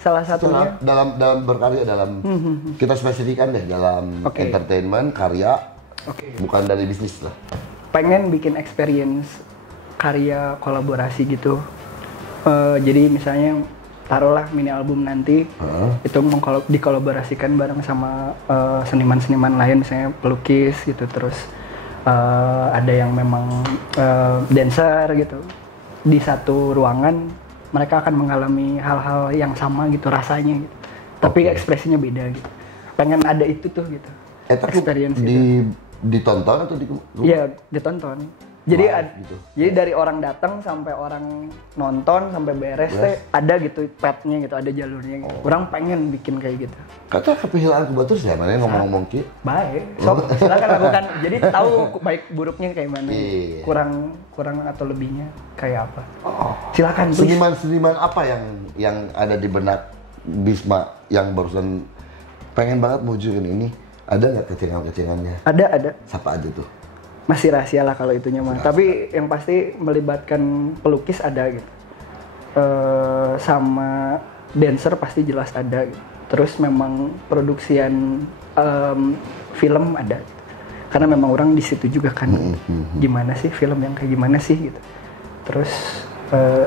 salah satunya dalam berkarya dalam kita spesifikkan deh dalam entertainment karya, bukan dari bisnis lah. Pengen bikin experience karya kolaborasi gitu. Jadi misalnya taruhlah mini album nanti itu dikolaborasikan bareng sama seniman-seniman lain, misalnya pelukis gitu, terus ada yang memang dancer gitu. Di satu ruangan mereka akan mengalami hal-hal yang sama gitu rasanya gitu. Tapi ekspresinya beda gitu. Pengen ada itu tuh gitu. Experience gitu. Ditonton atau Iya, ditonton. Jadi gitu. Jadi dari orang datang sampai orang nonton sampai beres teh ada gitu petnya gitu, ada jalurnya gitu. Orang pengen bikin kayak gitu. Kata kepihilaan kebetul sih mana ngomong-ngomong Ki. Baik. Sok silakan lakukan. Jadi tahu baik buruknya kayak mana. Kurang atau lebihnya kayak apa. Silakan. Seniman-seniman apa yang ada di benak Bisma yang barusan pengen banget wujudin ini? Ada nggak kecengan-kecengannya? Ada. Siapa aja tuh? Masih rahasia lah kalau itunya mah. Tapi yang pasti melibatkan pelukis ada gitu. Sama dancer pasti jelas ada gitu. Terus memang produksian film ada. Karena memang orang di situ juga kan. Gimana sih film yang kayak gimana sih gitu. Terus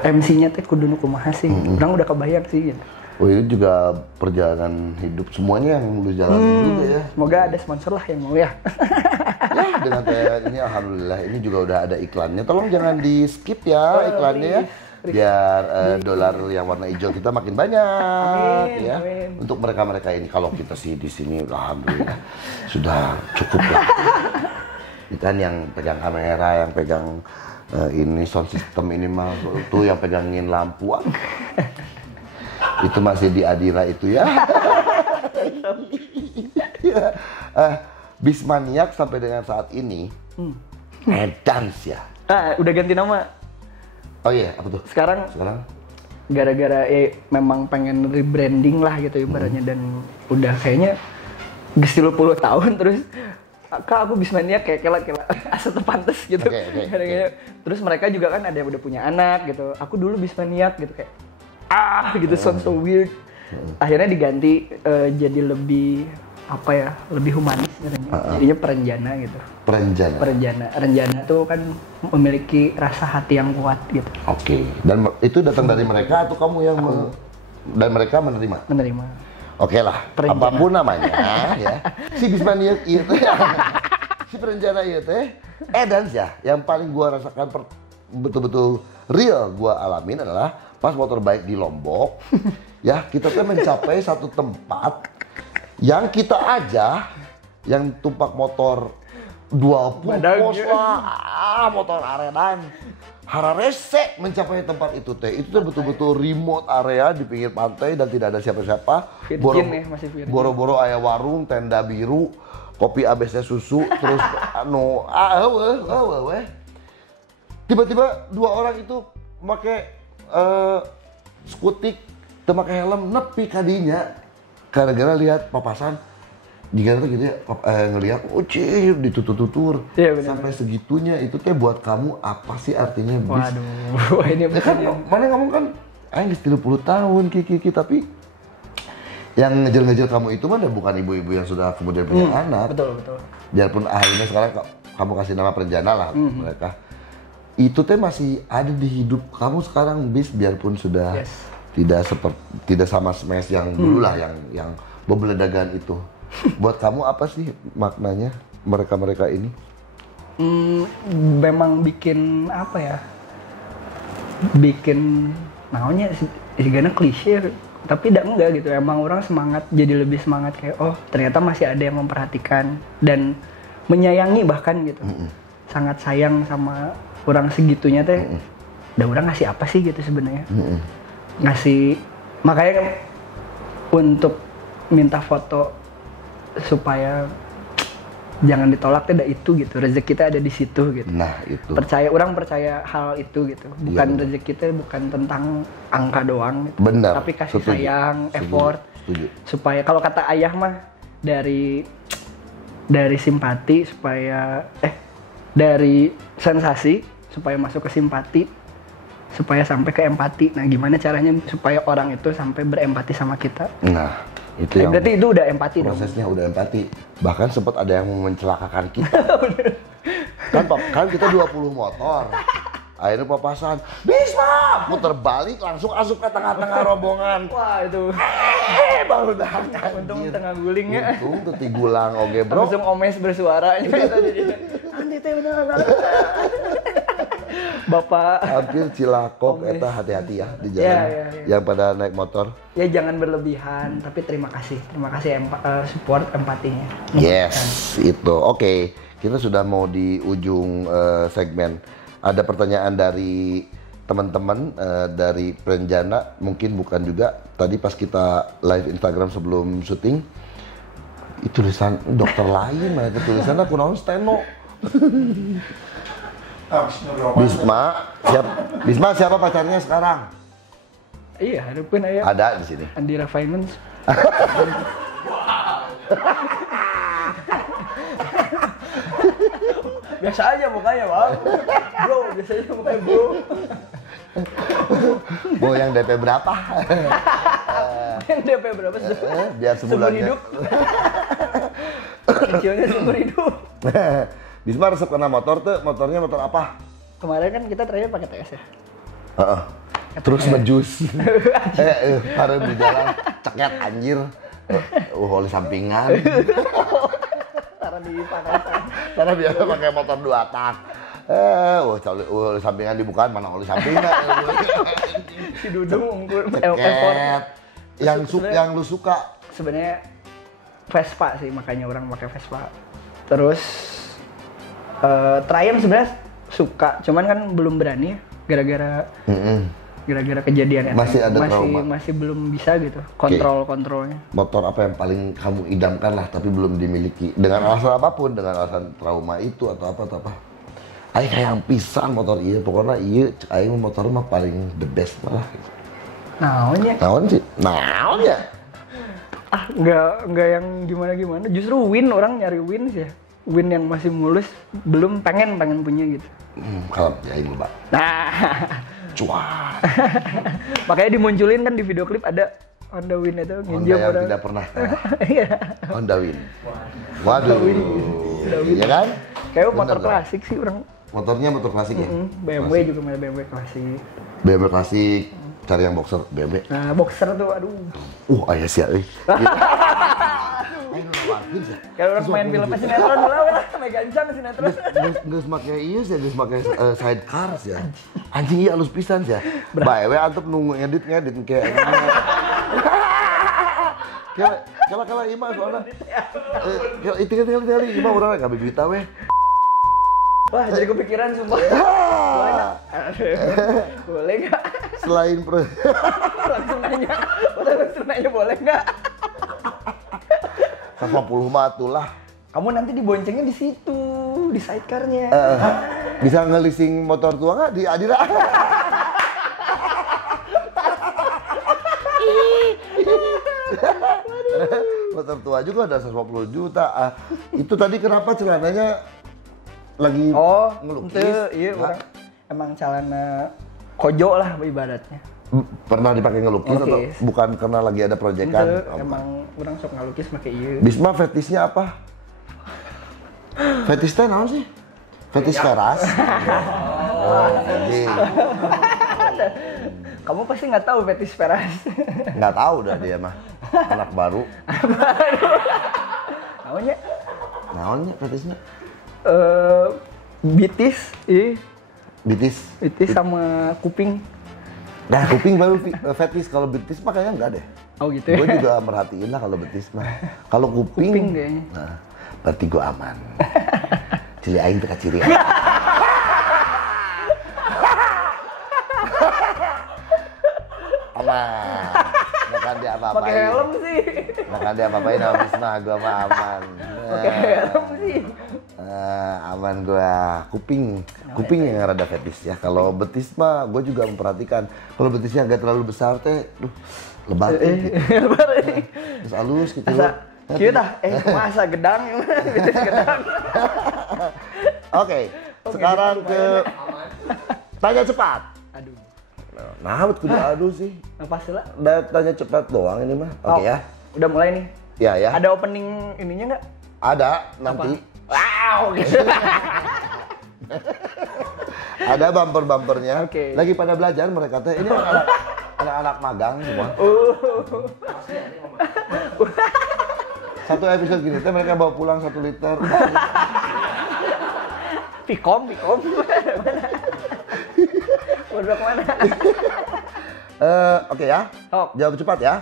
MC-nya teh kudu nu kumaha sih. Orang udah kebayang sih gitu. Oh ini juga perjalanan hidup semuanya yang lu jalanin juga ya. Semoga ada sponsor lah yang mau ya. Ya dengan kayak ini alhamdulillah ini juga udah ada iklannya. Tolong jangan di skip ya iklannya ya. Biar dolar yang warna hijau kita makin banyak ya. Amin. Untuk mereka-mereka ini kalau kita sih di sini alhamdulillah sudah cukup lah. Ini kan yang pegang kamera, yang pegang ini sound system ini mah tuh yang pegangin lampu. Itu masih di Adira itu ya. Bismaniak sampai dengan saat ini Edans ya. Udah ganti nama. Oh iya, apa tuh? Sekarang gara-gara memang pengen rebranding lah gitu ibaratnya dan udah kayaknya geus 30 tahun terus Kak aku Bismaniak kayak kela asa pantes gitu. Okay. Terus mereka juga kan ada yang udah punya anak gitu. Aku dulu Bismaniak gitu kayak gitu sound so weird. Akhirnya diganti jadi lebih apa ya, lebih humanis jadinya Perenjana gitu. Renjana tuh kan memiliki rasa hati yang kuat gitu. Oke. Dan itu datang dari mereka atau kamu yang dan mereka menerima? Menerima. Oke lah, Perenjana. Apapun namanya ya. Si Bismaniak itu si Perenjana itu Edans ya, yang paling gua rasakan betul-betul real gua alamin adalah pas motorbike di Lombok. Ya, kita tuh mencapai satu tempat yang kita aja yang tumpak motor 20 pos lah, motor arenan hararese mencapai tempat itu teh. Itu tuh betul-betul remote area di pinggir pantai dan tidak ada siapa-siapa. Boro-boro aya warung, tenda biru, kopi ABC susu, terus tiba-tiba dua orang itu pakai skutik, teu make helm nepi kadinya. Gara-gara lihat papasan jika gitu ya, ngelihat ditutur-tutur sampai segitunya. Itu teh buat kamu apa sih artinya bis? Waduh, ini ya kan mana ngomong kan aing 30 tahun Kiki tapi yang ngejar-ngejar kamu itu mah bukan ibu-ibu yang sudah kemudian punya anak. Betul. Biarpun akhirnya sekarang kamu kasih nama Perenjana lah mereka. Itu teh masih ada di hidup kamu sekarang bis, biarpun sudah tidak sama Smash yang dulu lah yang bebeledagan itu. Buat kamu apa sih maknanya mereka ini? Memang bikin apa ya? Bikin namanya segala klise, tapi enggak gitu. Emang orang semangat, jadi lebih semangat kayak ternyata masih ada yang memperhatikan dan menyayangi bahkan gitu. Sangat sayang sama orang segitunya teh. Dan orang ngasih apa sih gitu sebenarnya? Ngasih, makanya untuk minta foto supaya jangan ditolak tidak itu gitu, rezeki kita ada di situ gitu. Nah itu. Orang percaya hal itu gitu, bukan rezeki kita bukan tentang angka doang gitu. Benar. Tapi kasih Setuju. sayang, effort. Setuju. Supaya kalau kata ayah mah dari simpati supaya dari sensasi supaya masuk ke simpati supaya sampai ke empati. Nah, gimana caranya supaya orang itu sampai berempati sama kita? Nah, itu yang berarti itu udah empati dong. prosesnya udah empati. Bahkan sempat ada yang mencelakakan kita. kan kita 20 motor. Akhirnya papasan, Bisma, muter balik langsung asup ke tengah-tengah rombongan. Wah, itu. Baru dah. Untung tengah gulingnya. Untung tuh tigulang oge, bro. Langsung omes bersuara. Nanti teh bener. Bapak. Hampir cilakok eta hati-hati ya di jalan. Ya. Yang pada naik motor. Ya jangan berlebihan, tapi terima kasih support empatinya. Yes, itu. Oke, kita sudah mau di ujung segmen. Ada pertanyaan dari teman-teman dari Prenjana, mungkin bukan juga. Tadi pas kita live Instagram sebelum syuting, itu tulisan dokter lain, itu tulisannya aku naon steno. Bisma siapa pacarnya sekarang? Iya, harapin aja. Ada di sini. Andira Finance. Biasa aja mukanya, Bang. Bro, biasa aja mukanya, bro. Mau yang DP berapa? Yang DP berapa? Biar sebulan hidup. Cicilnya seumur hidup. Bisma resep kena motor tuh, motornya motor apa? Kemarin kan kita terakhir pakai TS ya. Terus ngejus. Harus di jalan ceket anjir. Oli sampingan. Taruh di panasan. Karena biasa pakai motor 2 tak. Oli sampingan dibukaan mana oli sampingan. Si Dudung unggul Ceket. Yang lu suka sebenarnya Vespa sih, makanya orang pakai Vespa. Terus Triumph sebenarnya suka, cuman kan belum berani ya, gara-gara kejadian masih ada trauma. Masih belum bisa gitu kontrolnya. Motor apa yang paling kamu idamkan lah tapi belum dimiliki dengan alasan apapun, dengan alasan trauma itu atau apa. Aing kayak pisan motor iya, pokoknya iya aing motor mah paling the best malah. Naon sih? Naonnya? Enggak yang gimana. Justru orang nyari win sih ya. Win yang masih mulus, belum pengen punya gitu. Kalau ya ini Mbak. Nah, cuah. Makanya dimunculin kan di video klip ada Honda Win itu Honda yang orang. Tidak pernah kalah. Honda Win. Waduh. Iya kan? Kayak motor klasik sih orang. Motornya motor klasik ya? BMW klasik. Juga main BMW klasik. BMW klasik. Cari yang boxer BMW. Nah, boxer tuh aduh. Ayah sih. Kalau orang main film sinetron lah, megancang sinetron. Geus make ieu sih, geus make sidecars ya. Anjing ieu halus pisan ya. Bae we antep nunggu ngedit kayak. Kala imah soalna. Itu imah urang enggak bibita we. Wah, jadi kepikiran sumpah. Boleh nggak? Selain langsung nanya boleh nggak? 150 mah atulah. Kamu nanti diboncengnya di situ, di sidecar-nya. Bisa ngelising motor tua nggak di Adira? Motor tua juga ada 150 juta. Itu tadi kenapa celananya lagi ngelukis? Iya, orang emang celana kojo lah ibaratnya. Pernah dipakai ngelukis atau bukan karena lagi ada proyekan? Emang orang sok ngelukis pakai iya. Bisma fetisnya apa? Fetis teh naon sih? Fetis keras. Kamu pasti nggak tahu fetis peras. Nggak tahu dah dia mah. Anak baru. Naonnya fetisnya? Bitis, Bitis sama kuping. Nah, kuping baru fetis, kalau betis mah kayaknya enggak deh. Oh gitu ya? Gue juga merhatiin lah kalau betis mah. Kalau kuping kayaknya. Nah, berarti gue aman. Cili aing teka ciri. Aman. Bukan dia apa-apain. Pakai helm sih. Nah kan dia apa-apain habis mah gua mah aman. Pakai helm sih. Aman gua. Kuping yang rada fetish ya. Kalau betis mah gua juga memperhatikan. Kalau betisnya agak terlalu besar teh, lebar. Lebar ini. Terus halus gitu. Kieu tah, masa gedang, betis gedang. Oke, sekarang ke tanya cepat. Aduh. Nah, kudu aduh sih. Apa sih lah? Tanya cepat doang ini mah. Oke ya. Udah mulai nih. Ya. Ada opening ininya nggak? Ada nanti. Wow. Gitu. Ada bumper-bumpernya. Oke. Lagi pada belajar mereka teh. Ini anak-anak magang semua. Satu episode gini teh mereka bawa pulang 1 liter. Pikom. Udah kemana? Oke ya. Jawab cepat ya.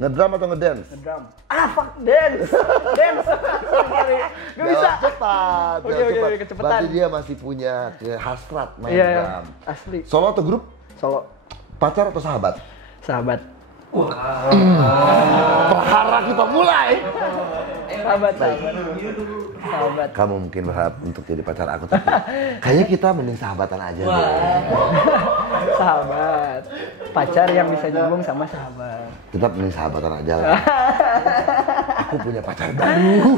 Ngedrum atau ngedance? Ngedrum. Fuck dance. Sorry. Gak bisa. Jawab cepat. Oke, kecepatan. Berarti dia masih punya hasrat main Iya, drum. asli. Solo atau grup? Solo. Pacar atau sahabat? Sahabat. Perhara kita mulai. Sahabat. Kamu mungkin berharap untuk jadi pacar aku, tapi kayaknya kita mending sahabatan aja deh. Sahabat. Pacar yang bisa nyambung sama sahabat. Kita mending sahabatan aja lah. Aku punya pacar baru.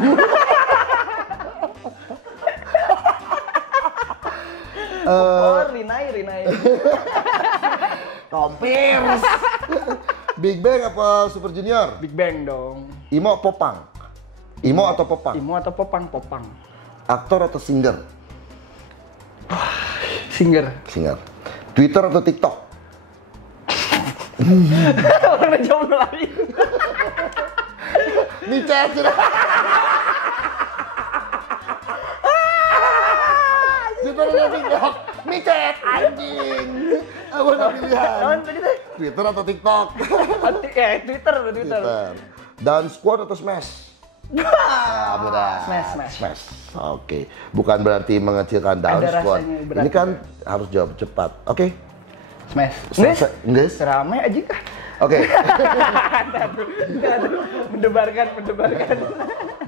Rinai. Kompirs. Big Bang apa Super Junior? Big Bang dong. Imo Popang? Imo atau Popang? Imo atau Popang? Aktor atau singer? Singer. Twitter atau TikTok? Orang jauh lain. Micet sudah. Twitter atau TikTok? Micet anjing. Apa pilihan? Twitter atau TikTok? Twitter. Dan squad atau smash? Benar. Smash. Oke. Bukan berarti mengecilkan down Ada squad. rasanya berat. Ini kan harus jawab cepat. Oke. Smash. Nges? Rame aja kah? Oke. Mendebarkan.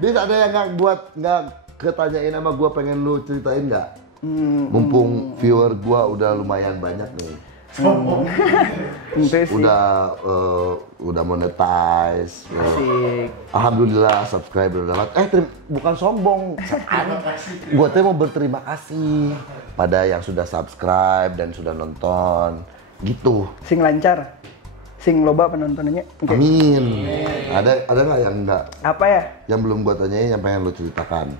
Dis ada yang nggak ketanyain sama gua, pengen lu ceritain nggak? Mumpung viewer gua udah lumayan banyak nih. Udah monetize. Asik. Alhamdulillah subscriber udah dapat. Bukan sombong. Gua tuh mau berterima kasih pada yang sudah subscribe dan sudah nonton. Gitu. Sing lancar. Sing loba penontonannya. Okay. Amin. Ada nggak yang enggak? Apa ya? Yang belum gua tanyain yang pengen lu ceritakan.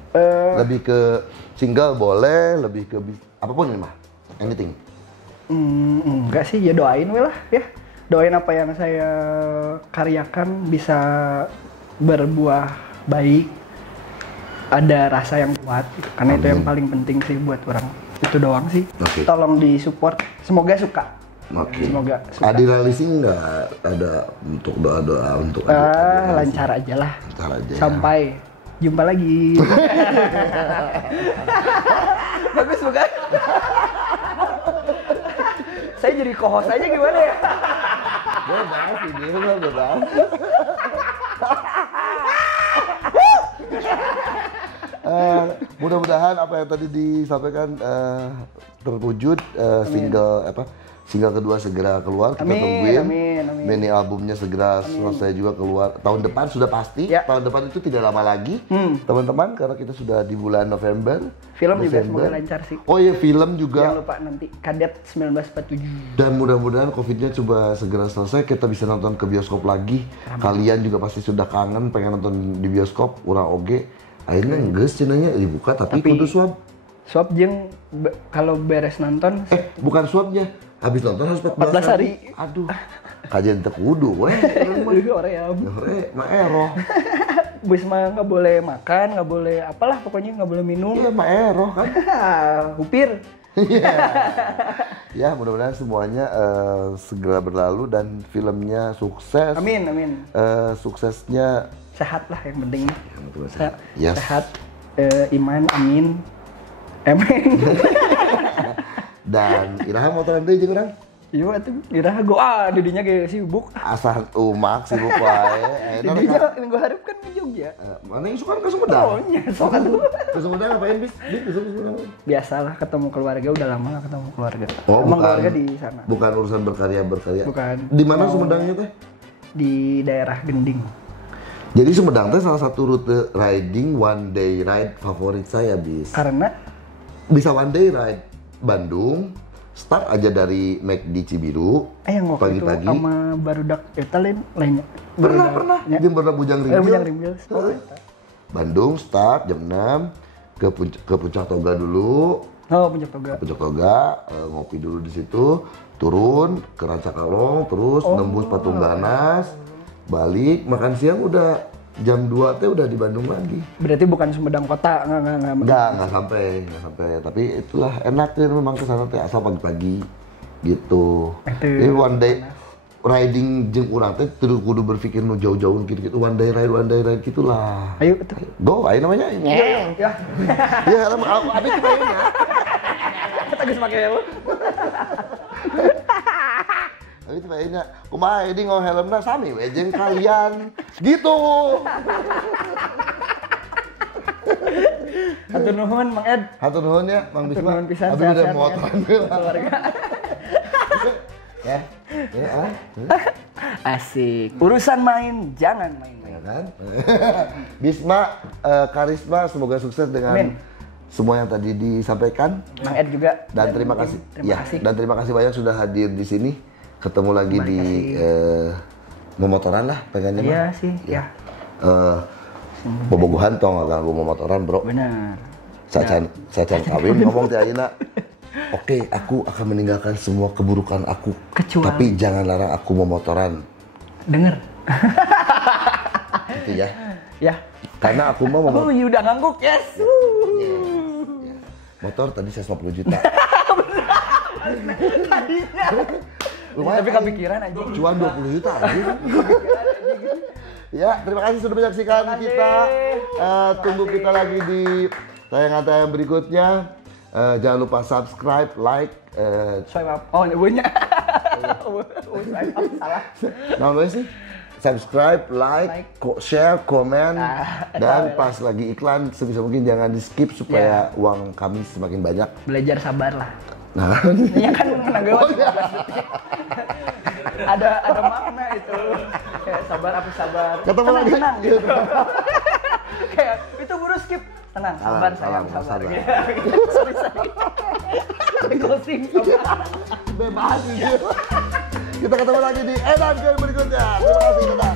Lebih ke single boleh, lebih ke apapun ini mah. Anything. Enggak sih, ya doain lah ya. Doain apa yang saya karyakan bisa berbuah baik, ada rasa yang kuat gitu. Karena itu yang paling penting sih buat orang. Itu doang sih. Okay. Tolong disupport, semoga suka. Oke. Semoga suka. Adira Lising nggak ada untuk doa-doa untuk lancar aja lah. Lancar aja. Sampai jumpa lagi. Bagus bukan? Saya jadi co-host aja gimana ya? Bebas, ini mah bebas. Mudah-mudahan apa yang tadi disampaikan terwujud. Single kedua segera keluar, kita tungguin. Amin. Mini albumnya segera selesai juga keluar. Tahun depan sudah pasti. Ya. Tahun depan itu tidak lama lagi, teman-teman, karena kita sudah di bulan November. Film juga Desember. semoga lancar sih. Oh iya, film juga. Jangan lupa nanti Kadet 1947. Dan mudah-mudahan COVID-nya coba segera selesai, kita bisa nonton ke bioskop lagi. Kalian juga pasti sudah kangen, pengen nonton di bioskop, urang oge. Akhirnya geus cenanya dibuka, tapi kudu swab. Swab jeung kalau beres nonton. Bukan swabnya. Habis nonton harus 14 hari. Aduh. Kajian teu kudu we. Oream. Maeroh. Bus mah nggak boleh makan, nggak boleh apalah pokoknya nggak boleh minum. Iya, maeroh kan. Upir. Iya. Ya, mudah-mudahan semuanya segera berlalu dan filmnya sukses. Amin. Suksesnya Sehat lah yang penting. Yes. Sehat, iman, amin. Amin. Dan Ilham motoran deui jeung urang. Iya tuh dirago didinya kayak sibuk. Asal umak sibuk wae. Didinya minggu harap kan di Jogja. Mana yang suka ke Sumedang? Oh nya sok atuh. Ke Sumedang ngapain bis? Bis ke Sumedang. Biasalah ketemu keluarga, udah lama gak ketemu keluarga. Oh, Emang keluarga di sana. Bukan urusan berkarya. Bukan. Di mana Sumedangnya teh? Di daerah Gending. Jadi Sumedang teh salah satu rute riding one day ride favorit saya bis. Karena Bisa one day ride Bandung, start aja dari McD Cibiru. yang waktu itu pagi-pagi. sama barudak eta lainnya. Pernah. Ya. Dia pernah Bujang Ringgil. Bujang Ringgil. Bandung start jam 6 ke Puncak Toga dulu. Oh, Puncak Toga. Puncak Toga, ngopi dulu di situ, turun ke Rancakalong, terus nembus Patung Ganas, balik makan siang udah jam 2 teh udah di Bandung lagi. Berarti bukan Sumedang kota, Nggak sampai. Tapi itulah enak tuh memang ke sana teh asal pagi-pagi gitu. Ini one day riding jeung urang teh kudu berpikir nu jauh-jauh gitu. One day ride gitulah. Ayo tuh. Go, ayo namanya. Ya. Ya, abis mainnya. Kita geus make helm. Abis mainnya. Kumaha ini ngomong helmna sami we jeung kalian. Gitu. Hatur nuhun Mang Ed. Hatur nuhun ya, Mang Hatur Bisma. nuhun pisan Abis udah sehat-sehat, motoran keluarga. Ya. Asik. Urusan main jangan main-main. Kan? Bisma, Karisma semoga sukses dengan Amin. semua yang tadi disampaikan. Mang Ed juga. Dan terima kasih. Terima kasih. Dan terima kasih banyak sudah hadir di sini. Ketemu lagi Terima di memotoran lah pengennya mah. Iya sih, ya. Bobogohan tong ganggu memotoran, Bro. Benar. Sacan kawin ngomong teh ayeuna. Oke, aku akan meninggalkan semua keburukan aku. Kecuali- Tapi jangan larang aku memotoran. Denger. Gitu ya. Ya. Karena aku mau Oh, iya udah ngangguk, yes. motor tadi 150 juta. Tadinya. Lumayan. Tapi kepikiran aja. Cuan 20 juta aja. Ya, terima kasih sudah menyaksikan kita. Tunggu kita lagi di tayangan-tayangan berikutnya. Jangan lupa subscribe, like, Swipe up. Oh, nyebutnya. Swipe up salah. namanya sih? Subscribe, like, share, komen, dan pas lagi iklan sebisa mungkin jangan di skip supaya uang kami semakin banyak. Belajar sabar lah. Nah, Iya kan menanggapi 15 detik. Ada makna itu. Kayak sabar apa sabar. ketemu Tenang, lagi. tenang gitu. Kayak itu buru skip. Tenang, sabar sayang, sabar, sabar. sabar. Sorry. Closing. Bebas gitu. Kita ketemu lagi di Edan berikutnya. Terima kasih kita.